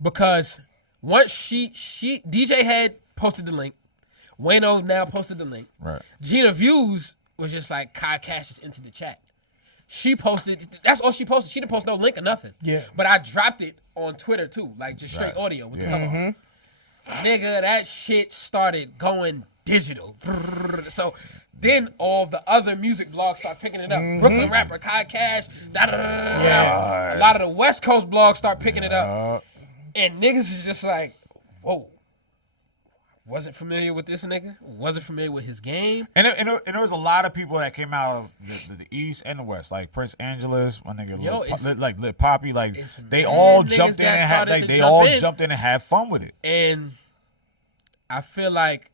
because once she DJ Head posted the link, Wayno now posted the link. Right. Gina Views was just like, Kai Cash is into the chat. She posted. That's all she posted. She didn't post no link or nothing. Yeah. But I dropped it on Twitter too, like just straight audio with the cover on. Nigga, that shit started going digital. So then all the other music blogs start picking it up. Brooklyn rapper Kai Cash. A lot of the West Coast blogs start picking it up. And niggas is just like, whoa. Wasn't familiar with this nigga. Wasn't familiar with his game. And there was a lot of people that came out of the East and the West, like Prince Angeles, my nigga, Lil Poppy, like they all jumped in and jumped in and had fun with it. And I feel like,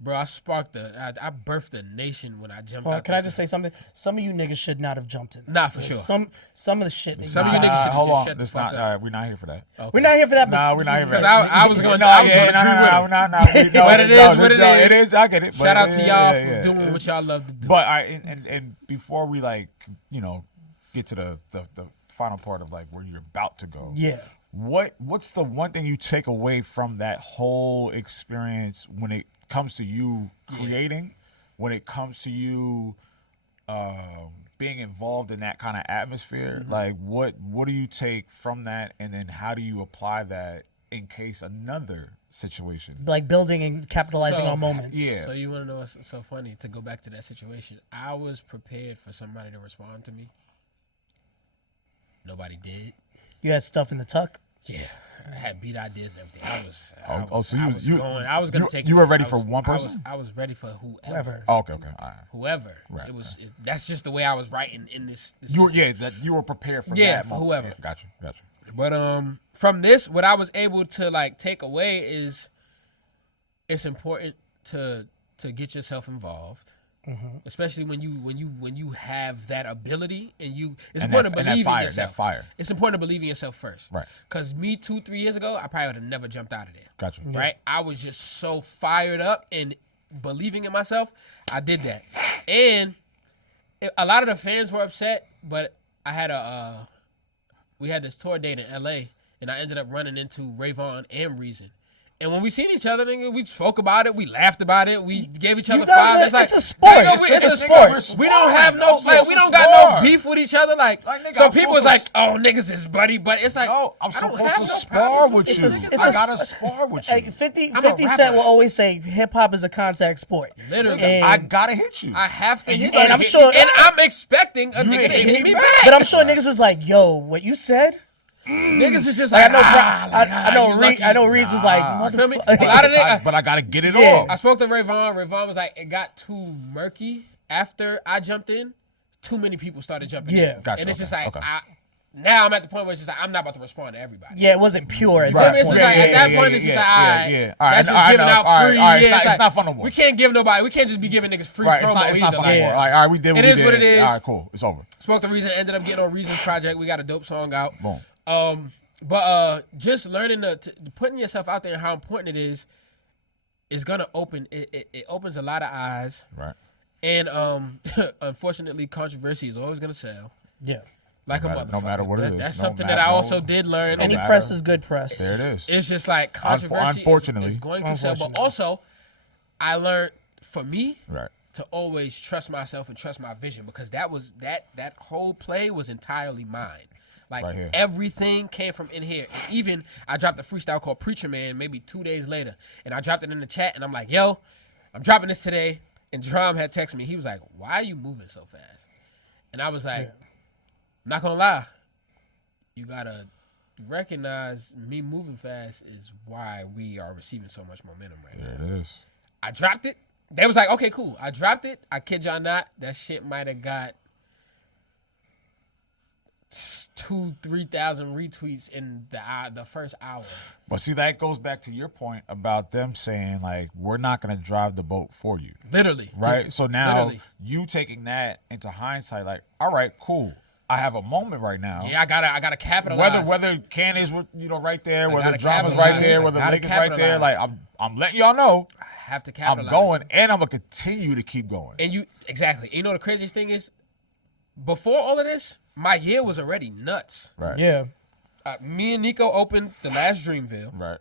bro, I birthed a nation when I jumped out. Can I just say something? Some of you niggas should not have jumped in. Nah, for sure. Some of the shit. Some of you niggas should just shut the fuck up. All right, we're not here for that. Okay. We're not here for that. Nah, we're not here for that. Because I was going to agree with it. But it is what it is. It is, I get it. Shout out to y'all for doing what y'all love to do. But and before we get to the final part of like where you're about to go. Yeah. What's the one thing you take away from that whole experience when it comes to you creating, when it comes to you being involved in that kind of atmosphere? Like what do you take from that, and then how do you apply that in case another situation, like building and capitalizing on moments? Yeah. So you want to know what's so funny? To go back to that situation, I was prepared for somebody to respond to me. Nobody did. You had stuff in the tuck? Yeah, I had beat ideas and everything. I was gonna take. You were ready for one person. I was ready for whoever. Oh, okay, all right. Whoever. Right. That's just the way I was writing in this. You were prepared for that. Yeah, for whoever. Yeah, gotcha. But from this, what I was able to like take away is, it's important to get yourself involved. Especially when you have that ability and it's important to believe in yourself. It's important to believe in yourself first. Right. Because me 2-3 years ago, I probably would have never jumped out of there. Gotcha. Right. I was just so fired up and believing in myself. I did that, and a lot of the fans were upset. But I had we had this tour date in LA, and I ended up running into Rayvon and Reason. And when we seen each other, nigga, we spoke about it. We laughed about it. We gave each other five. It's a sport. It's a sport. We don't have no we don't got no beef with each other. Like some people was like, oh, niggas is buddy, but it's like, no, I'm supposed to spar with you. I gotta spar with you. 50 Cent will always say hip hop is a contact sport. Literally, I gotta hit you. I have to hit you. And I'm sure, and I'm expecting a nigga to hit me back. But I'm sure niggas was like, yo, what you said? Niggas is just like, I know Reese was like, motherfucker. A lot of niggas, but I gotta get it off. I spoke to Rayvon. Rayvon was like, it got too murky after I jumped in. Too many people started jumping in. Gotcha, and it's just like, now I'm at the point where it's just like, I'm not about to respond to everybody. Yeah, it wasn't pure. At that point, it's just like, all right, that's just giving out free. It's not fun no more. We can't give nobody, we can't just be giving niggas free promo. It's not fun no more. All right, we did what we did. It is what it is. All right, cool. It's over. Spoke to Reason, ended up getting on Reason's project. We got a dope song out. Boom. But just learning to putting yourself out there and how important it is gonna open. It opens a lot of eyes. Right. And unfortunately, controversy is always gonna sell. Yeah. Like a motherfucker. No matter what it is. That's something that I also did learn. Any press is good press. There it is. It's just like controversy Unfortunately. is going to sell. But also, I learned, for me, Right. to always trust myself and trust my vision, because that was that whole play was entirely mine. Like Right everything came from in here. And even I dropped a freestyle called Preacher Man maybe 2 days later, and I dropped it in the chat, and I'm like, yo, I'm dropping this today. And Drum had texted me. He was like, why are you moving so fast? And I was like, not gonna lie, you gotta recognize me moving fast is why we are receiving so much momentum right now. There it is. I dropped it. They was like, okay, cool. I dropped it. I kid y'all not. That shit might have got 2,000-3,000 retweets in the first hour. But see, that goes back to your point about them saying, like, we're not going to drive the boat for you. Literally. Right? So now you taking that into hindsight, like, all right, cool. I have a moment right now. Yeah, I gotta capitalize. Whether Can is right there, whether Drama's right there, whether Lincoln's right there, like I'm letting y'all know. I have to capitalize. I'm going, and I'm gonna continue to keep going. And you know the craziest thing is, before all of this, my year was already nuts. Right. Yeah. Me and Nico opened the last Dreamville. Right.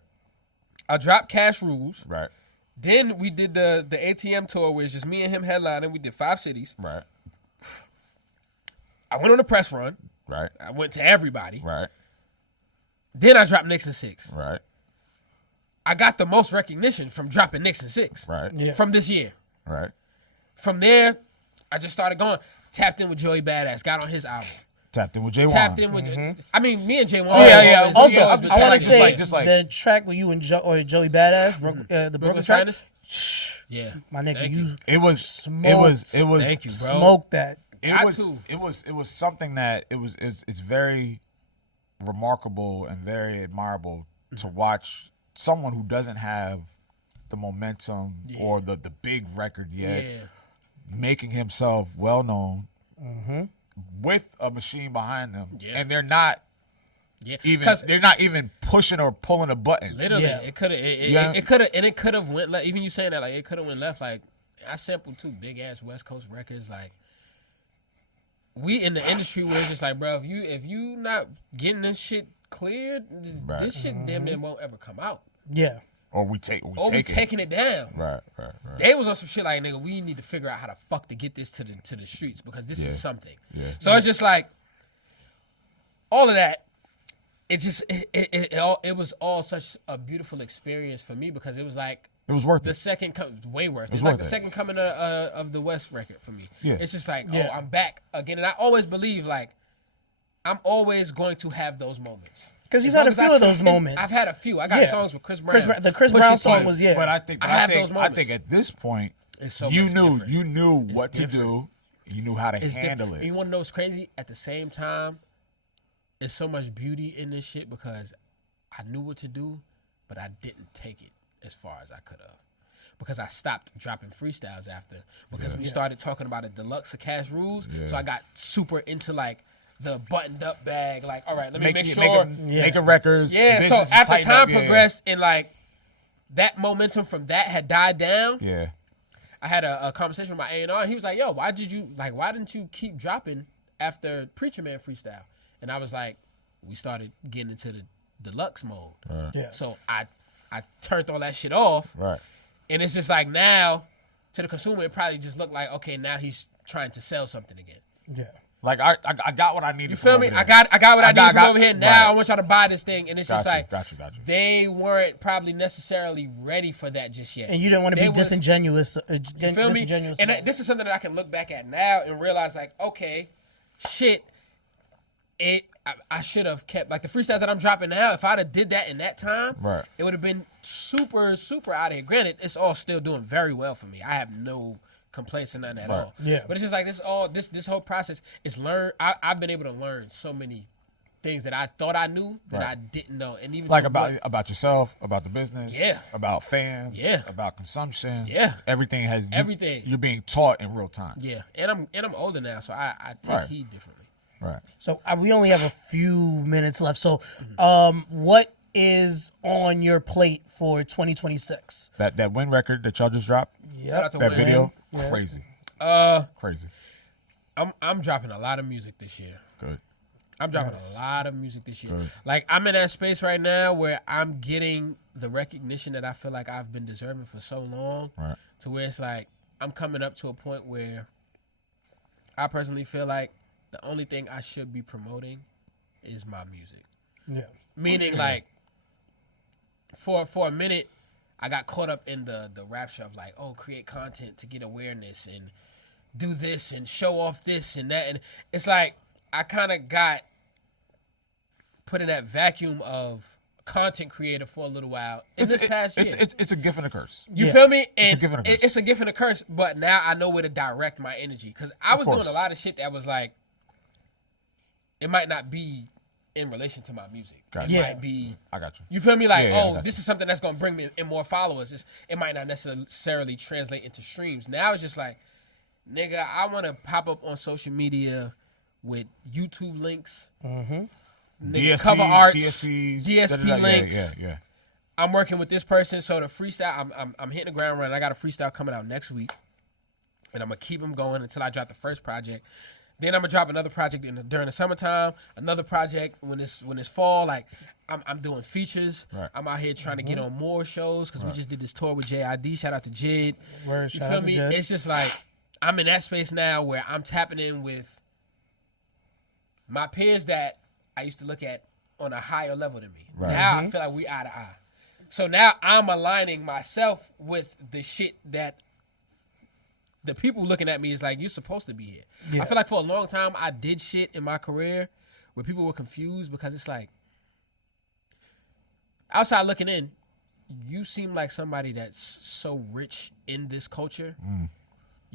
I dropped Cash Rules. Right. Then we did the ATM tour, where it's just me and him headlining. We did 5 cities. Right. I went on a press run. Right. I went to everybody. Right. Then I dropped Nixon 6. Right. I got the most recognition from dropping Nixon 6. Right. Yeah. From this year. Right. From there, I just started going. Tapped in with Joey Badass. Got on his album. Tapped in with J1. Tapped in with. I mean, me and J1. Yeah. Also, I just want like- to say just like- the track with you and Joey Badass, the Brooklyn track. Finest? Yeah. My nigga, Thank you It was. Thank you, bro. smoked that. It was something that it's very remarkable and very admirable to watch someone who doesn't have the momentum or the big record yet making himself well known with a machine behind them, and they're not even pushing or pulling a button. Literally, it could have went left. Even you saying that, like, it could have went left. Like, I sampled 2 big ass West Coast records. Like, we in the industry where it's just like, bro, if you not getting this shit cleared, this shit damn near won't ever come out. Yeah. Or we taking it down. Right. They was on some shit like, nigga, we need to figure out how the fuck to get this to the streets, because this is something. Yeah. So it's just like, all of that. It was all such a beautiful experience for me, because it was like, it was worth the it. second way worth it. It's It's like worth the it. second coming of the West record for me. Yeah. It's just like, oh, I'm back again. And I always believe, like, I'm always going to have those moments. Because you've had a few of those moments. I've had a few. I got songs with Chris Brown. The Chris Brown song was, But I think at this point, It's so you much different. knew It's what to do. You knew how to handle it. You want to know what's crazy? At the same time, there's so much beauty in this shit, because I knew what to do, but I didn't take it as far as I could have. Because I stopped dropping freestyles after. Because we started talking about a deluxe of Cash Rules. Yeah. So I got super into, like, the buttoned up bag. Like, all right, let me make sure. Making records. Yeah, so business is after tightened time up, progressed and, like, that momentum from that had died down, Yeah. I had a conversation with my A&R, and he was like, yo, why didn't you keep dropping after Preacher Man freestyle? And I was like, we started getting into the deluxe mode. Right. Yeah. So I turned all that shit off. Right. And it's just like, now, to the consumer, it probably just looked like, okay, now he's trying to sell something again. Yeah. Like I got what I needed. You feel from me? over I there. got what I needed from over here. Now right. I want y'all to buy this thing. And it's just like, Got you. they weren't probably necessarily ready for that just yet. And you didn't want to be disingenuous. You feel me? And this is something that I can look back at now and realize, like, okay, shit, I should have kept, like, the freestyles that I'm dropping now, if I'd have did that in that time, Right. it would have been super, super out of here. Granted, it's all still doing very well for me. I have no complaints or nothing at all. Yeah. But it's just like, this whole process is I've been able to learn so many things that I thought I knew that Right. I didn't know. And even Like about yourself, about the business, Yeah. about fans, Yeah. about consumption, Yeah. everything. Everything. You're being taught in real time. Yeah. And I'm older now, so I take Right. heed differently. Right. So we only have a few minutes left. So what is on your plate for 2026? That win record that y'all just dropped, Shout out to that Win. video, Yeah. crazy. Crazy. I'm dropping a lot of music this year. Good. I'm dropping a lot of music this year. Good. Like, I'm in that space right now where I'm getting the recognition that I feel like I've been deserving for so long. Right. To where it's like, I'm coming up to a point where I personally feel like the only thing I should be promoting is my music. Yeah. Meaning, like, for a minute, I got caught up in the rapture of like, oh, create content to get awareness and do this and show off this and that. And it's like, I kind of got put in that vacuum of content creator for a little while in this past year. It's a gift and a curse. You feel me? And it's a gift and a curse. It's a gift and a curse, but now I know where to direct my energy. Because I was doing a lot of shit that was like, it might not be in relation to my music. Gotcha. It might be. I got you. You feel me? Like, this is something that's going to bring me in more followers. It might not necessarily translate into streams. Now it's just like, nigga, I want to pop up on social media with YouTube links, DSP, cover arts, DSP links. Yeah. I'm working with this person, so the freestyle, I'm hitting the ground running. I got a freestyle coming out next week, and I'm gonna keep them going until I drop the first project. Then I'm gonna drop another project during the summertime, another project when it's fall. Like, I'm doing features. Right. I'm out here trying to get on more shows because we just did this tour with JID. Shout out to Jid. You feel me? It's just like I'm in that space now where I'm tapping in with my peers that I used to look at on a higher level than me. Right. Now I feel like we eye to eye. So now I'm aligning myself with the shit that the people looking at me is like, you're supposed to be here. Yeah. I feel like for a long time I did shit in my career where people were confused because it's like, outside looking in, you seem like somebody that's so rich in this culture.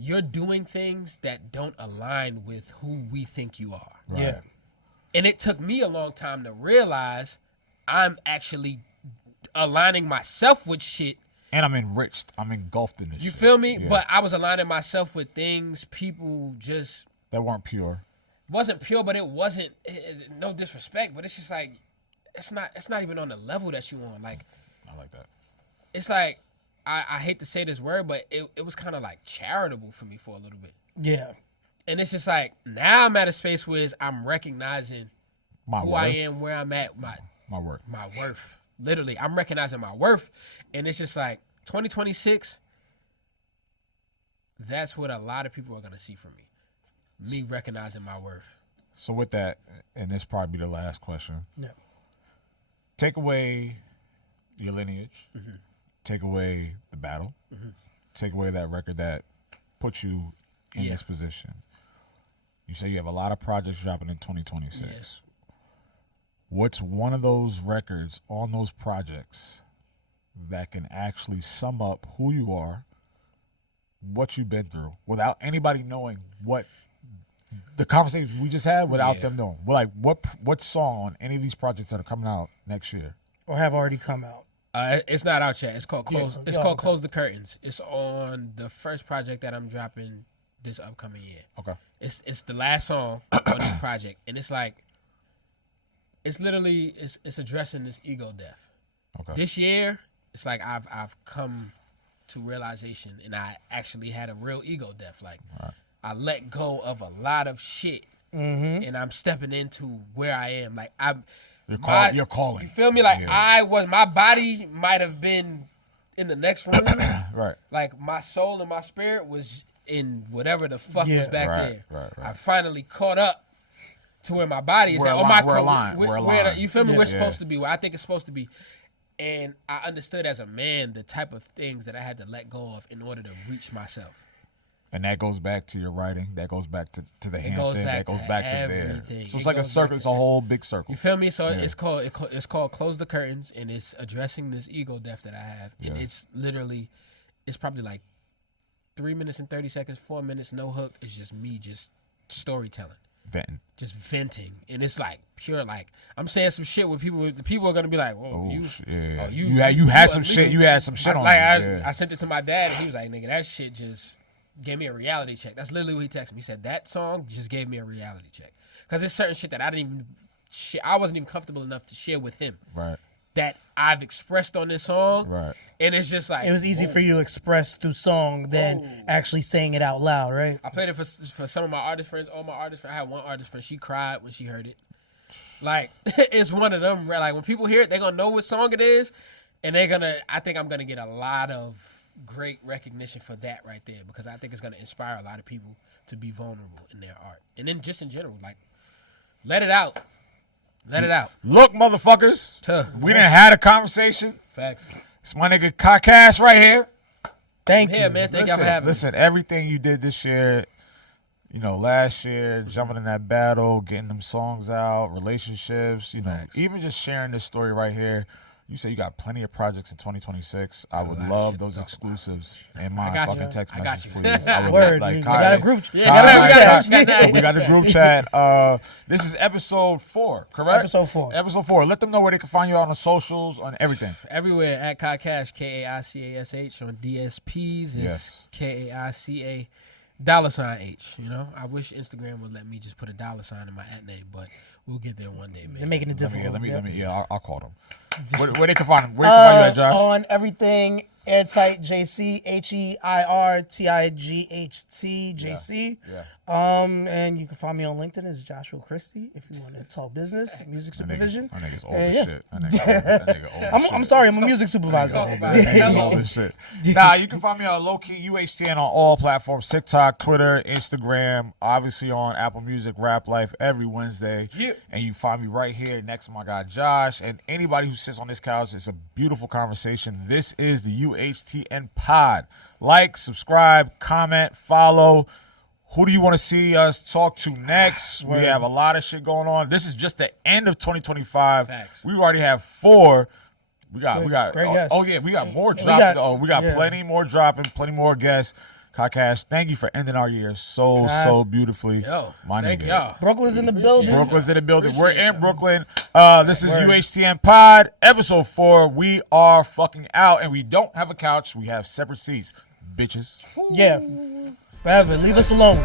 You're doing things that don't align with who we think you are. Right. Yeah. And it took me a long time to realize I'm actually aligning myself with shit. And I'm enriched. I'm engulfed in this You shit. feel me? Yeah. But I was aligning myself with things people just that weren't pure. wasn't pure, but it wasn't no disrespect, but it's just like it's not even on the level that you on. Like, I like that. It's like I hate to say this word, but it was kind of like charitable for me for a little bit. Yeah. And it's just like, now I'm at a space where I'm recognizing My who worth. I am, where I'm at, My worth. my worth. Literally, I'm recognizing my worth. And it's just like 2026, that's what a lot of people are going to see from me. Me recognizing my worth. So with that, and this probably be the last question. Yeah. Take away your lineage. Take away the battle. Take away that record that put you in this position. You say you have a lot of projects dropping in 2026. Yes. What's one of those records on those projects that can actually sum up who you are, what you've been through, without anybody knowing what the conversations we just had, without them knowing? Well, like, what song on any of these projects that are coming out next year Or have already come out? It's not out yet. It's called Close. Yeah. It's called Close the Curtains. It's on the first project that I'm dropping this upcoming year. Okay. It's the last song on this project, and it's like, it's literally it's addressing this ego death. Okay. This year, it's like I've come to realization, and I actually had a real ego death. Like, I let go of a lot of shit, and I'm stepping into where I am. Like, you're calling. You feel me? Like, my body might have been in the next room. Right. Like, my soul and my spirit was in whatever the fuck was back there. Right. I finally caught up to where my body is. We're aligned. You feel me? Yeah. We're supposed to be where I think it's supposed to be. And I understood as a man the type of things that I had to let go of in order to reach myself. And that goes back to your writing. That goes back to the Hampton. That goes back to there. everything. So it's It like a goes circle. back It's to a whole big circle. You feel me? So it's called Close the Curtains, and it's addressing this ego death that I have. And it's literally, it's probably like 3 minutes and 30 seconds, 4 minutes, no hook. It's just me just storytelling. Venting. Just venting. And it's like pure, like, I'm saying some shit where people are gonna be like, whoa, you had some shit. You had some shit on. I sent it to my dad, and he was like, nigga, that shit just gave me a reality check. That's literally what he texted me. He said, that song just gave me a reality check. Because there's certain shit that I wasn't even comfortable enough to share with him. Right. that I've expressed on this song. Right. And it's just like It was easy for you to express through song than actually saying it out loud, right? I played it for some of my artist friends. All my artist friends. I had one artist friend. She cried when she heard it. Like, it's one of them. Like, when people hear it, they're going to know what song it is. And I think I'm going to get a lot of great recognition for that right there. Because I think it's going to inspire a lot of people to be vulnerable in their art. And then just in general, like, let it out. Let it out. Look, motherfuckers. We done had a conversation. Facts. It's my nigga Cash right here. Thank you. Man. Thank you for having me. Listen, everything you did this year, you know, last year, jumping in that battle, getting them songs out, relationships, you know, even just sharing this story right here. You say you got plenty of projects in 2026. I would love those exclusives in my fucking text message, please. I would Word. like, We got a group. we got the group chat. This is episode 4, correct? Episode 4. Episode 4. Let them know where they can find you out on the socials, on everything. Everywhere at Cash, KAICASH on DSPs. It's KAICA $H. You know, I wish Instagram would let me just put a $sign in my @ name, but we'll get there one day, man. They're making it difficult. I'll call them. Where they can find them? Where they can find you at, Josh? On everything, Airtight JC, HEIRTIGHT JC. And you can find me on LinkedIn as Joshua Christie if you want to talk business, music supervision. That nigga's old as shit. That nigga old I'm sorry, I'm a music supervisor. Old as shit. Nah, you can find me on LowKey UHTN on all platforms: TikTok, Twitter, Instagram, obviously on Apple Music, Rap Life every Wednesday. Yeah. And you find me right here next to my guy Josh. And anybody who sits on this couch, it's a beautiful conversation. This is the UHTN Pod. Like, subscribe, comment, follow. Who do you want to see us talk to next? We have a lot of shit going on. This is just the end of 2025. Facts. We already have 4. We got great guests. We got more dropping. We got plenty more dropping, plenty more guests. Cash, thank you for ending our year so beautifully. Yo, my thank nigga. y'all. Brooklyn's in the building. We're in Brooklyn. This is UHTN Pod, episode 4. We are fucking out, and we don't have a couch. We have separate seats, bitches. Yeah. Forever. Leave us alone.